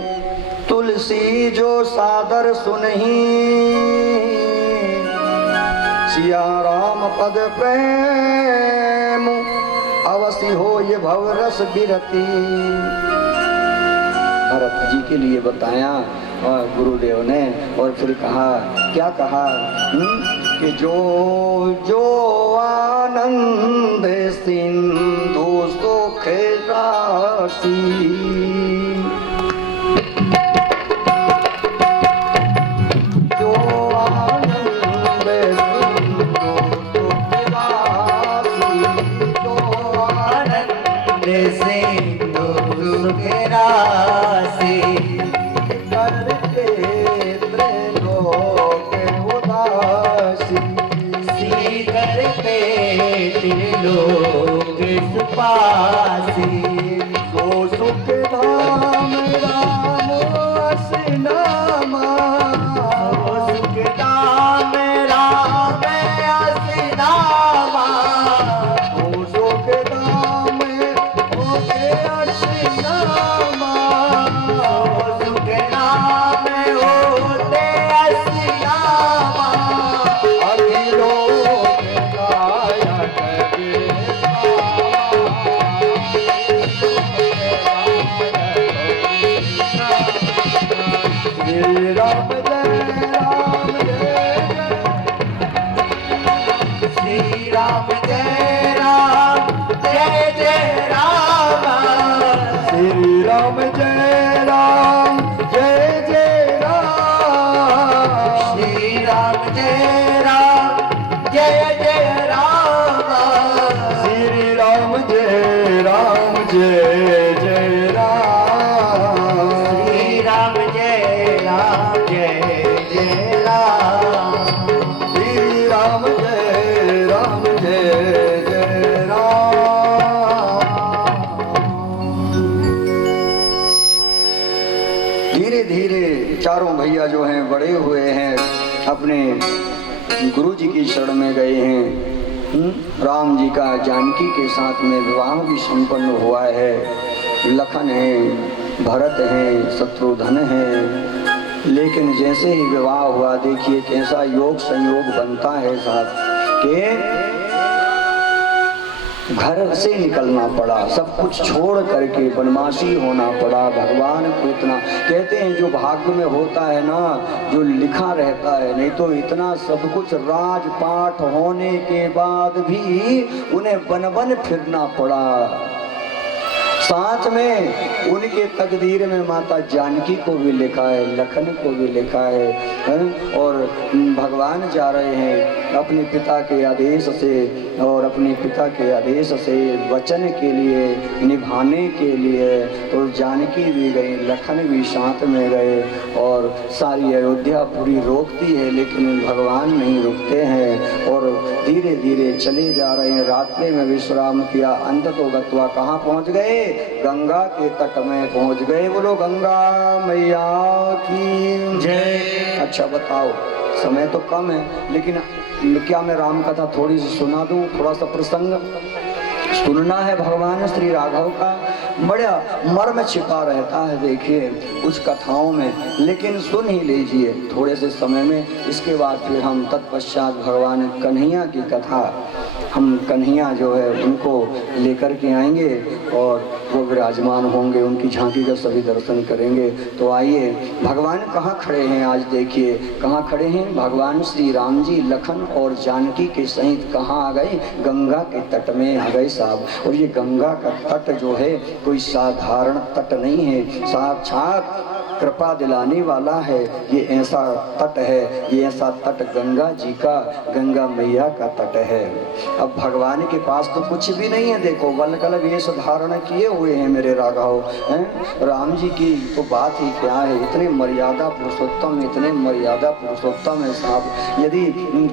तुलसी जो सादर सुनहि। सिया राम पद प्रेम, अवश्य हो ये भवरस बिरती। भरत जी के लिए बताया गुरुदेव ने। और फिर कहा, क्या कहा कि जो जो आनंद सिंधु सुख राशि। जो आनंद सिंधु सुख राशि। जो आनंद सिंधु सुख राशि। करते त्रिलोक उदासी। सी करते त्रिलोक सुपासी। सो सुख धीरे धीरे चारों भैया जो हैं बड़े हुए हैं, अपने गुरु जी की शरण में गए हैं। राम जी का जानकी के साथ में विवाह भी संपन्न हुआ है। लखन है, भरत है, शत्रुघ्न है। लेकिन जैसे ही विवाह हुआ, देखिए कैसा योग संयोग बनता है साहब कि घर से निकलना पड़ा, सब कुछ छोड़ करके बनवासी होना पड़ा। भगवान को इतना कहते हैं, जो भाग्य में होता है ना, जो लिखा रहता है, नहीं तो इतना सब कुछ राजपाट होने के बाद भी उन्हें बन बन फिरना पड़ा। साथ में उनके तकदीर में माता जानकी को भी लिखा है, लखन को भी लिखा है। और भगवान जा रहे हैं अपने पिता के आदेश से, और अपने पिता के आदेश से वचन के लिए निभाने के लिए। तो जानकी भी गई, लखन भी साथ में गए, और सारी अयोध्या पूरी रोकती है, लेकिन भगवान नहीं रुकते हैं और धीरे धीरे चले जा रहे हैं। रात्रि में विश्राम किया, अंत तो गत्वा कहाँ पहुँच गए? गंगा के तट में पहुँच गए। बोलो गंगा मैया की जय। अच्छा बताओ, समय तो कम है, लेकिन क्या मैं राम कथा थोड़ी सी सुना दूं? थोड़ा सा प्रसंग सुनना है भगवान श्री राघव का। बड़ा मर्म छिपा रहता है देखिए कुछ कथाओं में, लेकिन सुन ही लीजिए थोड़े से समय में। इसके बाद फिर हम तत्पश्चात भगवान कन्हैया की कथा, हम कन्हैया जो है उनको लेकर के आएंगे और वो विराजमान होंगे, उनकी झांकी का सभी दर्शन करेंगे। तो आइए, भगवान कहाँ खड़े हैं आज देखिए, कहाँ खड़े हैं भगवान श्री राम जी लखन और जानकी के सहित। कहाँ आ गए? गंगा के तट में आ गए साहब। और ये गंगा का तट जो है कोई साधारण तट नहीं है, साक्षात कृपा दिलाने वाला है। ये ऐसा तट है, ये ऐसा तट गंगा जी का, गंगा मैया का तट है। अब भगवान के पास तो कुछ भी नहीं है, देखो वल्कल वेश धारण किए हुए हैं मेरे राघव हैं। राम जी की तो बात ही क्या है, इतने मर्यादा पुरुषोत्तम, इतने मर्यादा पुरुषोत्तम है साहब। यदि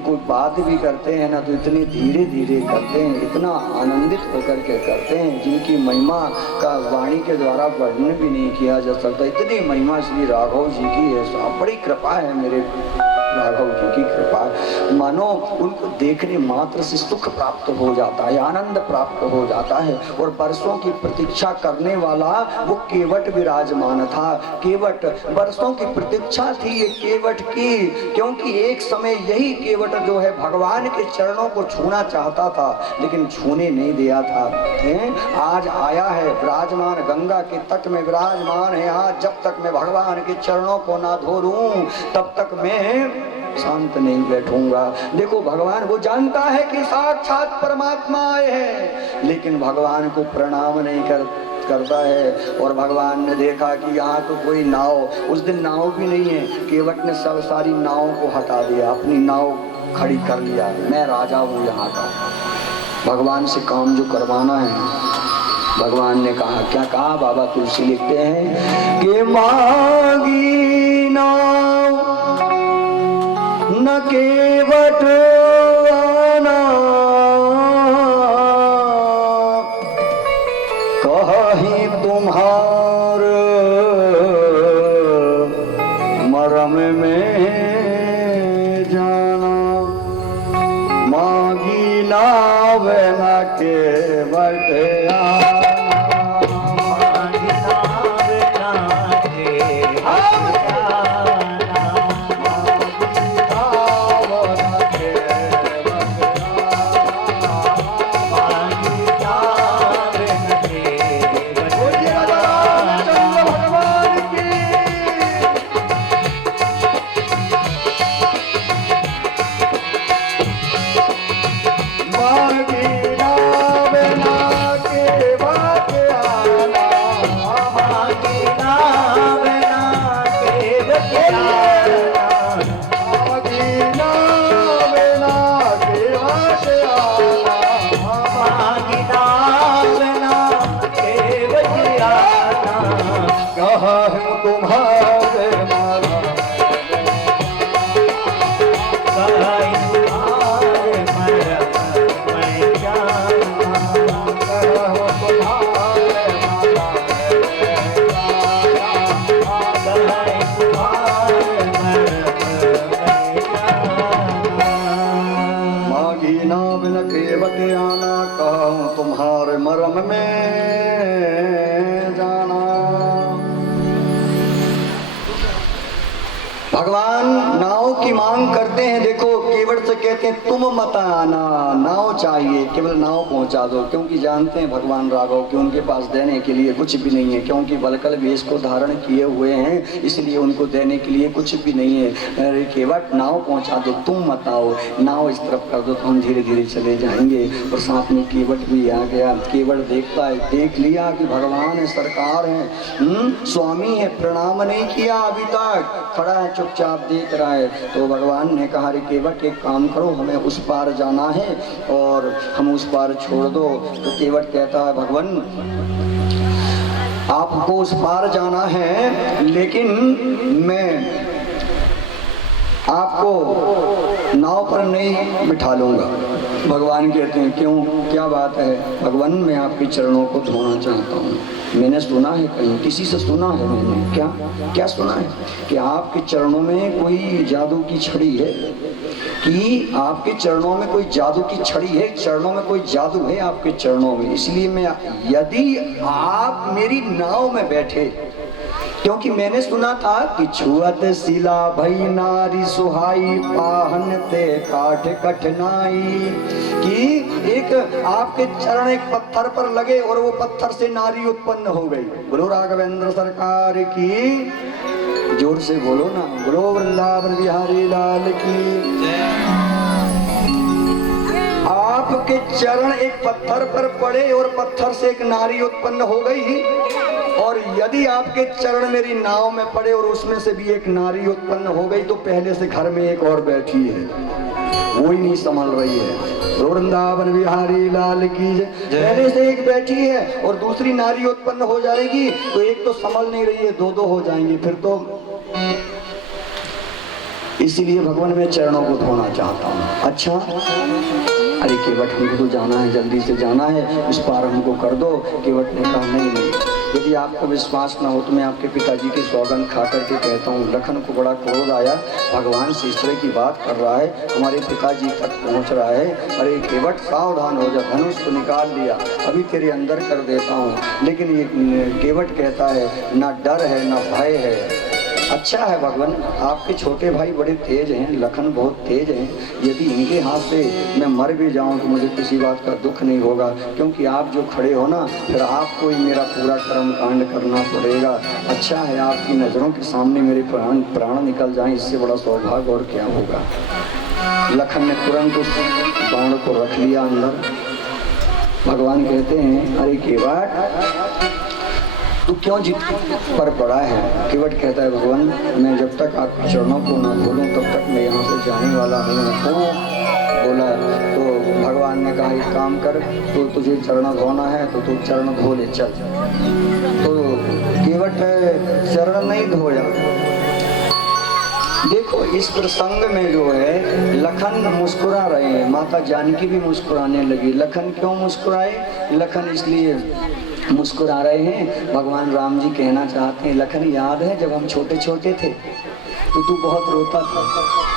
कोई बात भी करते हैं ना तो इतनी धीरे धीरे करते हैं, इतना आनंदित होकर के करते हैं जिनकी महिमा का वाणी के द्वारा वर्णन भी नहीं किया जा सकता। इतनी महिमा श्री राघव जी की है साहब, बड़ी कृपा है मेरे राघव जी की कृपा। मानो उनको देखने मात्र से सुख प्राप्त हो जाता है, आनंद प्राप्त हो जाता है। और वर्षों की प्रतीक्षा करने वाला वो केवट विराजमान था। केवट, वर्षों की प्रतीक्षा थी ये केवट की, क्योंकि एक समय यही केवट जो है भगवान के चरणों को छूना चाहता था, लेकिन छूने नहीं दिया था। आज आया है विराजमान, गंगा के तट में विराजमान है। आज जब तक मैं भगवान के चरणों को ना धो लूं तब तक मैं शांत नहीं बैठूंगा। देखो भगवान वो जानता है कि साक्षात परमात्मा आए हैं, लेकिन भगवान को प्रणाम नहीं करता है। और भगवान ने देखा कि यहाँ तो कोई नाव, उस दिन नाव भी नहीं है, केवट ने सब सारी नावों को हटा दिया, अपनी नाव खड़ी कर लिया। मैं राजा हूँ यहाँ का, भगवान से काम जो करवाना है। भगवान ने कहा, क्या कहा? बाबा तुलसी लिखते हैं कि मांगी नाव न केवट आना, कहीं तुम्हार मरम में जाना। मांगी नाव न केवट आना, भगवान नाव की मांग करते हैं। देखो केवट से कहते हैं तुम मत आना, नाव चाहिए, केवल नाव पहुंचा दो, क्योंकि जानते हैं भगवान राघव कि उनके पास देने के लिए कुछ भी नहीं है, क्योंकि बलकल वेश को धारण किए हुए हैं, इसलिए उनको देने के लिए कुछ भी नहीं है। अरे केवट नाव पहुंचा दो, तुम मत आओ, नाव इस तरफ कर दो तो हम धीरे धीरे चले जाएंगे। और साथ में केवट भी आ गया। केवट देखता है, देख लिया कि भगवान है, सरकार है, स्वामी है, प्रणाम नहीं किया अभी तक, खड़ा है चुपचाप देख रहा है। तो भगवान ने कहा रे केवट एक काम करो, हमें उस पार जाना है और हम उस पार छोड़ दो। तो केवट कहता है भगवान आपको उस पार जाना है, लेकिन मैं आपको नाव पर नहीं बिठा लूंगा। भगवान कहते हैं क्यों, क्या बात है? भगवान मैं आपके चरणों को धोना चाहता हूँ। मैंने सुना है, कहीं किसी से सुना है मैंने, क्या क्या सुना है कि आपके चरणों में कोई जादू की छड़ी है, कि आपके चरणों में कोई जादू की छड़ी है, चरणों में कोई जादू है आपके चरणों में। इसलिए मैं, यदि आप मेरी नाव में बैठे, क्योंकि मैंने सुना था कि छुअत शिला भई नारी सुहाई, पाहन ते काठ कठिनाई, कि एक आपके चरण एक पत्थर पर लगे और वो पत्थर से नारी उत्पन्न हो गई। बोलो राघवेंद्र सरकार की, जोर से बोलो ना, बोलो वृंदावन बिहारी लाल की। आपके चरण एक पत्थर पर पड़े और पत्थर से एक नारी उत्पन्न हो गई, और यदि आपके चरण मेरी नाव में पड़े और उसमें से भी एक नारी उत्पन्न हो गई, तो पहले से घर में एक और बैठी है, वो ही नहीं संभल रही है। वृंदावन बिहारी लाल की जय। पहले से एक बैठी है और दूसरी नारी उत्पन्न हो जाएगी, तो एक तो संभल नहीं रही है, दो दो हो जाएंगी फिर तो। इसीलिए भगवान मैं चरणों को धोना चाहता हूँ। अच्छा, अरे केवट हमको तो जाना है, जल्दी से जाना है, उस पार हमको कर दो। केवट ने कहा नहीं, यदि आपको विश्वास ना हो तो मैं आपके पिताजी की सौगंध खा करके कहता हूँ। लखन को बड़ा क्रोध आया, भगवान से इस तरह की बात कर रहा है, हमारे पिताजी तक पहुँच रहा है। अरे केवट सावधान हो जा, धनुष को निकाल लिया, अभी तेरे अंदर कर देता हूँ। लेकिन ये केवट कहता है ना डर है ना भय है। अच्छा है भगवान, आपके छोटे भाई बड़े तेज हैं, लखन बहुत तेज हैं, यदि इनके हाथ से मैं मर भी जाऊं तो मुझे किसी बात का दुख नहीं होगा, क्योंकि आप जो खड़े हो ना, फिर आपको ही मेरा पूरा कर्म कांड करना पड़ेगा। अच्छा है आपकी नज़रों के सामने मेरे प्राण निकल जाएं, इससे बड़ा सौभाग्य और क्या होगा। लखन ने तुरंत उस बाण को रख लिया अंदर। भगवान कहते हैं अरे केवट तू क्यों जिद पर पड़ा है? केवट कहता है भगवान मैं जब तक आपके चरणों को न धोलूं तब तक मैं यहाँ से जाने वाला नहीं हूँ। बोला तो भगवान ने कहा एक काम कर, तो तुझे चरण धोना है तो तू चरण धो ले, चल। तो केवट चरण नहीं धोया। देखो इस प्रसंग में जो है लखन मुस्कुरा रहे हैं, माता जानकी भी मुस्कुराने लगी। लखन क्यों मुस्कुराए? लखन इसलिए मुस्कुरा रहे हैं, भगवान राम जी कहना चाहते हैं लखन याद है जब हम छोटे छोटे थे तो तू बहुत रोता था,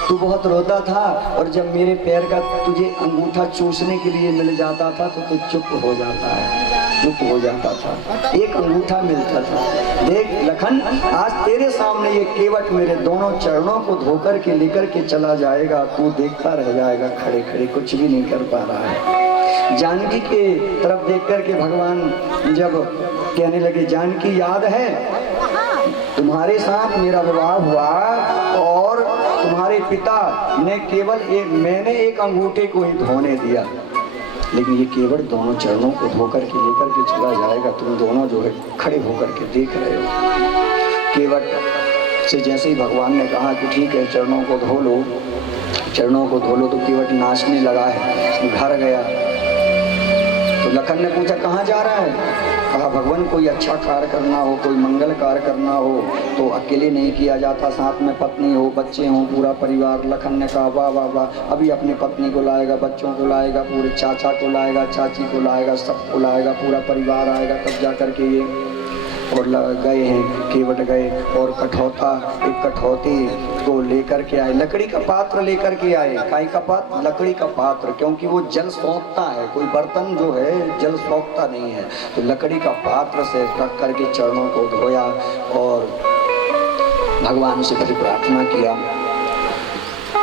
तू बहुत रोता था, और जब मेरे पैर का तुझे अंगूठा चूसने के लिए मिल जाता था तो तू चुप हो जाता है, चुप हो जाता था, एक अंगूठा मिलता था। देख लखन आज तेरे सामने ये केवट मेरे दोनों चरणों को धोकर के लेकर के चला जाएगा, तू देखता रह जाएगा खड़े खड़े, कुछ भी नहीं कर पा रहा है। जानकी के तरफ देख कर के भगवान जब कहने लगे जानकी याद है तुम्हारे साथ मेरा विवाह हुआ और तुम्हारे पिता ने केवल मैंने एक अंगूठे को ही धोने दिया, लेकिन ये केवल दोनों चरणों को धोकर के लेकर के चला जाएगा। तुम दोनों जो है खड़े होकर के देख रहे हो। केवट से जैसे ही भगवान ने कहा कि ठीक है चरणों को धो लो, चरणों को धो लो, तो केवट नाचने लगा है, घर गया। तो लखन ने पूछा कहाँ जा रहा है? कहा भगवान कोई अच्छा कार्य करना हो, कोई मंगल कार्य करना हो तो अकेले नहीं किया जाता, साथ में पत्नी हो, बच्चे हो, पूरा परिवार। लखन ने कहा वाह वाह वाह, अभी अपनी पत्नी को लाएगा, बच्चों को लाएगा, पूरे चाचा को लाएगा, चाची को लाएगा, सबको लाएगा, पूरा परिवार आएगा, तब जा कर के ये। और गए हैं, केवट गए और एक कठौती को लेकर के आए, लकड़ी का पात्र लेकर के आए। काई का पात्र? लकड़ी का पात्र, क्योंकि वो जल सोखता है, कोई बर्तन जो है जल सोखता नहीं है, तो लकड़ी का पात्र से रख करके चरणों को धोया और भगवान से फिर प्रार्थना किया।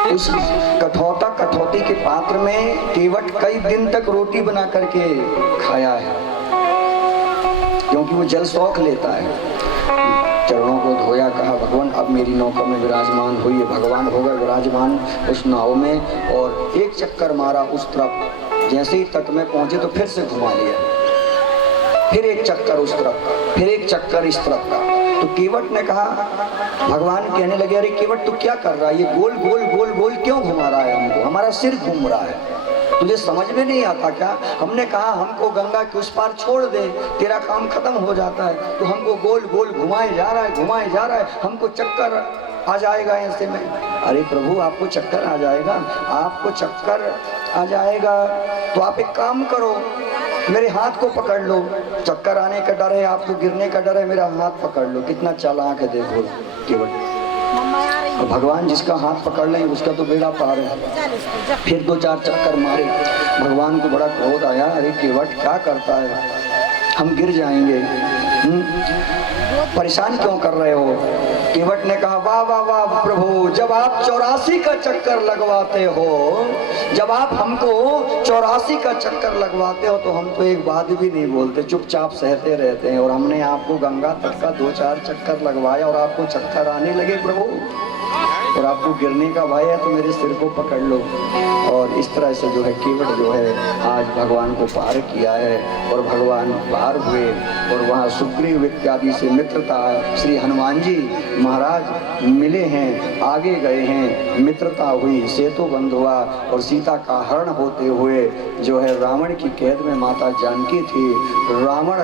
उस कठौती के पात्र में केवट कई दिन तक रोटी बना करके खाया है, क्योंकि वो जल शौक लेता है। चरणों को धोया, कहा भगवान अब मेरी नौका में विराजमान हुई। भगवान हो गए विराजमान उस नाव में और एक चक्कर मारा उस तरफ। जैसे ही तट में पहुंचे तो फिर से घुमा लिया, फिर एक चक्कर उस तरफ का, फिर एक चक्कर इस तरफ का। तो केवट ने कहा, भगवान कहने लगे अरे केवट तू क्या कर रहा है, ये गोल गोल गोल गोल क्यों घुमा रहा है हमको, हमारा सिर घूम रहा है, तुझे समझ में नहीं आता क्या? हमने कहा हमको गंगा के उस पार छोड़ दे, तेरा काम खत्म हो जाता है, तो हमको गोल गोल घुमाए जा रहा है, घुमाए जा रहा है, हमको चक्कर आ जाएगा ऐसे में। अरे प्रभु आपको चक्कर आ जाएगा, आपको चक्कर आ जाएगा तो आप एक काम करो, मेरे हाथ को पकड़ लो। चक्कर आने का डर है, आपको गिरने का डर है, मेरा हाथ पकड़ लो। कितना चालाक है देखो केवट। और भगवान जिसका हाथ पकड़ लें उसका तो बेड़ा पार है। फिर 2-4 चक्कर मारे, भगवान को बड़ा क्रोध आया, अरे केवट क्या करता है, हम गिर जाएंगे, परेशान क्यों कर रहे हो? केवट ने कहा वाह वाह वाह प्रभु, जब आप 84 का चक्कर लगवाते हो, जब आप हमको 84 का चक्कर लगवाते हो तो हम तो एक बात भी नहीं बोलते, चुपचाप सहते रहते हैं। और हमने आपको गंगा तट का 2-4 चक्कर लगवाया और आपको चक्कर आने लगे प्रभु, और आपको गिरने का भय है तो मेरे सिर को पकड़ लो। और इस तरह से जो है केवट जो है आज भगवान को पार किया है और भगवान पार हुए। और वहाँ सुग्रीव इत्यादि से मित्रता, श्री हनुमान जी महाराज मिले हैं, आगे गए हैं, मित्रता हुई, सेतु बंद हुआ और सीता का हरण होते हुए जो है रावण की कैद में माता जानकी थी। रावण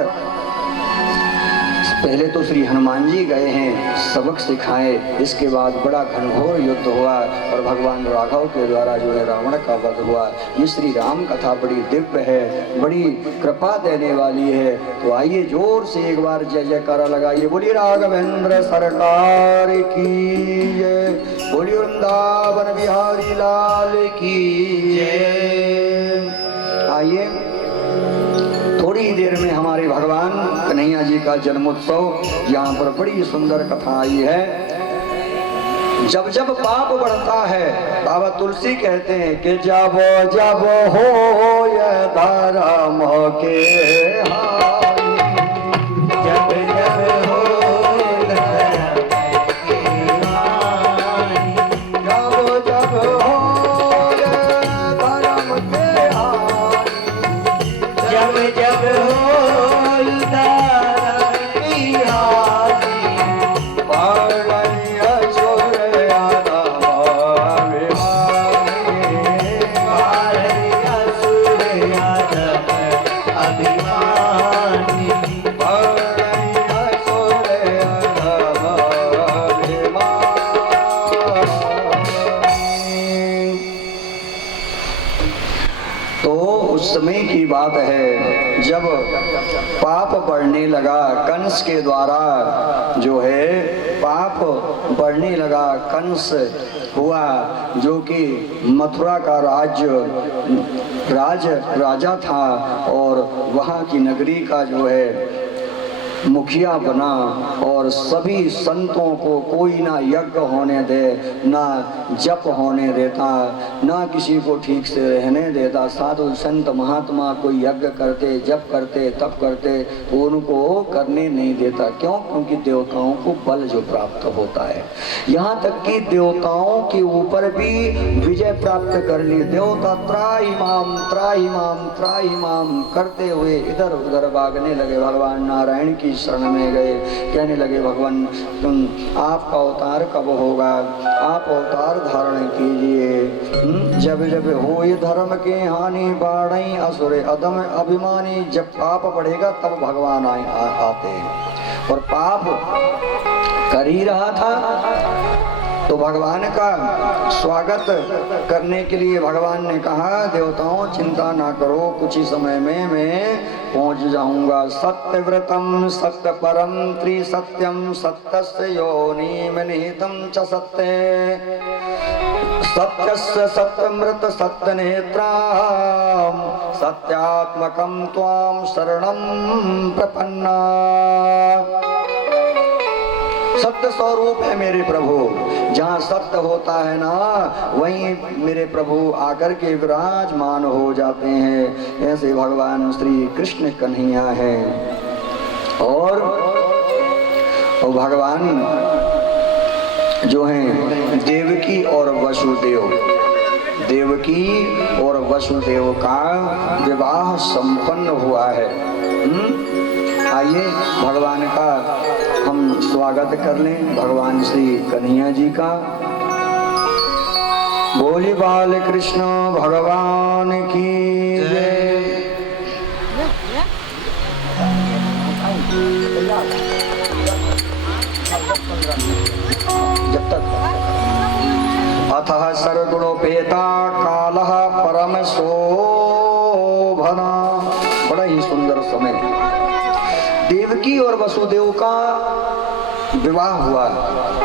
पहले तो श्री हनुमान जी गए हैं, सबक सिखाए, इसके बाद बड़ा घनघोर युद्ध हुआ और भगवान राघव के द्वारा जो है रावण का वध हुआ। ये श्री राम कथा बड़ी दिव्य है, बड़ी कृपा देने वाली है। तो आइए जोर से एक बार जय जयकारा लगाइए, बोलिए राघवेंद्र सरकार की जय, बोलिए वृंदावन बिहारी लाल की जय। आइए थोड़ी देर में हमारे भगवान कन्हैया जी का जन्मोत्सव, यहाँ पर बड़ी सुंदर कथा आई है। जब जब पाप बढ़ता है, बाबा तुलसी कहते हैं कि जब जब हो यह धर्म के हानि, जब जब हो समय की बात है जब पाप बढ़ने लगा, कंस के द्वारा जो है पाप बढ़ने लगा। कंस हुआ जो कि मथुरा का राजा था और वहाँ की नगरी का जो है मुखिया बना और सभी संतों को कोई ना यज्ञ होने दे, ना जप होने देता, ना किसी को ठीक से रहने देता। साधु संत महात्मा कोई यज्ञ करते, जप करते, तप करते तो उनको करने नहीं देता। क्यों? क्योंकि देवताओं को बल जो प्राप्त होता है, यहाँ तक कि देवताओं के ऊपर भी विजय प्राप्त कर ली। देवता त्राहिमाम त्राहिमाम त्राहिमाम करते हुए इधर उधर भागने लगे, भगवान नारायण की शरण में गए। कहने लगे भगवान तुम आपका अवतार कब होगा, आप अवतार धारण कीजिए। जब जब हो ये धर्म के हानि बाढ़ई असुर अदम अभिमानी, जब पाप बढ़ेगा तब भगवान आते हैं। और पाप कर ही रहा था तो भगवान का स्वागत करने के लिए भगवान ने कहा देवताओं चिंता ना करो, कुछ ही समय में मैं पहुंच जाऊंगा। सत्यव्रतम सत्य परम त्रिसत्यम सत्यस्य योनिम निहितम च सत्य, सत्यस्य सत्यमृत सत्यनेत्राम सत्यात्मकम त्वाम शरणम प्रपन्ना। सत्य स्वरूप है मेरे प्रभु। जहाँ सत्य होता है ना, वहीं मेरे प्रभु आकर के विराजमान हो जाते हैं। ऐसे भगवान श्री कृष्ण कन्हैया है। और भगवान जो हैं देवकी और वसुदेव, देवकी और वसुदेव का विवाह संपन्न हुआ है। आइए भगवान का हम स्वागत कर लें, भगवान श्री कन्हैया जी का। बोली बाल कृष्ण भगवान की जय। जब तक अतः सर्वगुणोपेता कालः परम शोभना। बड़ा ही सुंदर समय देवकी और वसुदेव का विवाह हुआ।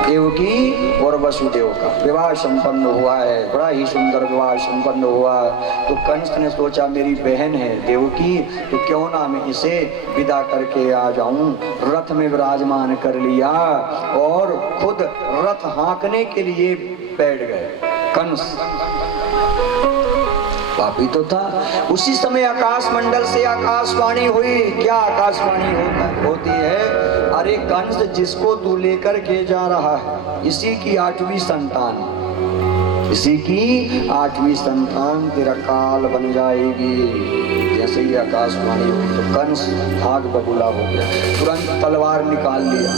देवकी और वसुदेव का विवाह संपन्न हुआ है। बड़ा ही सुंदर विवाह संपन्न हुआ। तो कंस ने सोचा मेरी बहन है देवकी, तो क्यों ना मैं इसे विदा करके आ जाऊं। रथ में विराजमान कर लिया और खुद रथ हाँकने के लिए बैठ गए। कंस पापी तो था। उसी समय आकाश मंडल से आकाशवाणी हुई। क्या आकाशवाणी होती है? अरे कंस, जिसको तू लेकर के जा रहा है इसी की 8वीं संतान, इसी की 8वीं संतान तेरा काल बन जाएगी। जैसे ही आकाशवाणी हुई तो कंस भाग बबूला हो गया। तुरंत तलवार निकाल लिया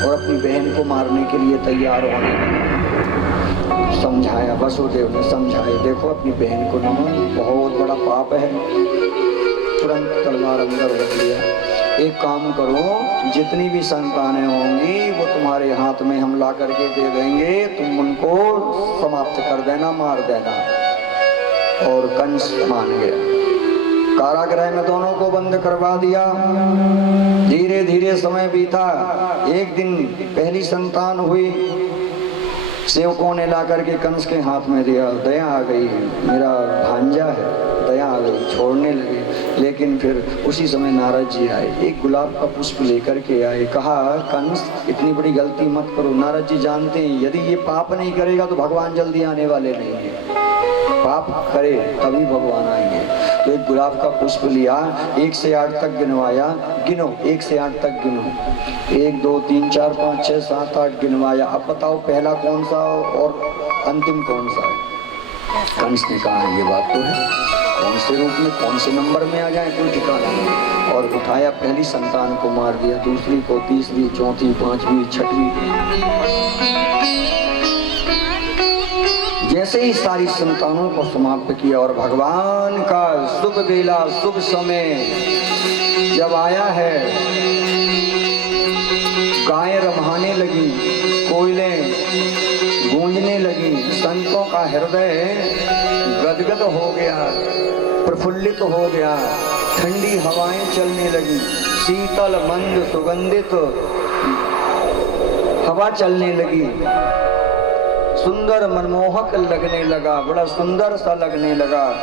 और अपनी बहन को मारने के लिए तैयार होने लगा। समझाया, वसुदेव ने समझाया, देखो अपनी बहन को न मारो, बहुत बड़ा पाप है। तुरंत तलवार अंदर रख लिया। एक काम करो, जितनी भी संतानें होंगी वो तुम्हारे हाथ में हम ला करके दे देंगे, तुम उनको समाप्त कर देना, मार देना। और कंस मान गया। कारागृह में दोनों को बंद करवा दिया। धीरे धीरे समय बीता। एक दिन पहली संतान हुई। सेवकों ने ला करके कंस के हाथ में दिया। दया आ गई, मेरा भांजा है, दया आ गई, छोड़ने लगे। लेकिन फिर उसी समय नारद जी आए, एक गुलाब का पुष्प लेकर के आए। कहा कंस इतनी बड़ी गलती मत करो। नारद जी जानते हैं यदि ये पाप नहीं करेगा तो भगवान जल्दी आने वाले नहीं है। पाप करे तभी भगवान आएंगे। तो एक गुलाब का पुष्प लिया, 1 से 8 तक गिनवाया। गिनो, 1 से 8 तक गिनो। 1 2 3 4 5 6 7 8 गिनवाया। अब बताओ पहला कौन सा और अंतिम कौन सा है? कंस ने कहा ये बात तो है, कौन से रूप में कौन से नंबर में आ जाए कोई ठिकाना नहीं। और उठाया, पहली संतान को मार दिया, दूसरी को, तीसरी, चौथी, पांचवी, छठवीं। जैसे ही सारी संतानों को समाप्त किया और भगवान का शुभ बेला, शुभ समय जब आया है, गायें रमाने लगी, कोयलें गूंजने लगी, संतों का हृदय गदगद हो गया, प्रफुल्लित हो गया। ठंडी हवाएं चलने लगी, शीतल मंद सुगंधित हवा चलने लगी। सुंदर मनमोहक लगने लगा, बड़ा सुंदर सा लगने लगा।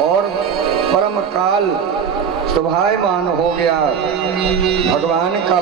और परम काल शोभायमान हो गया। भगवान का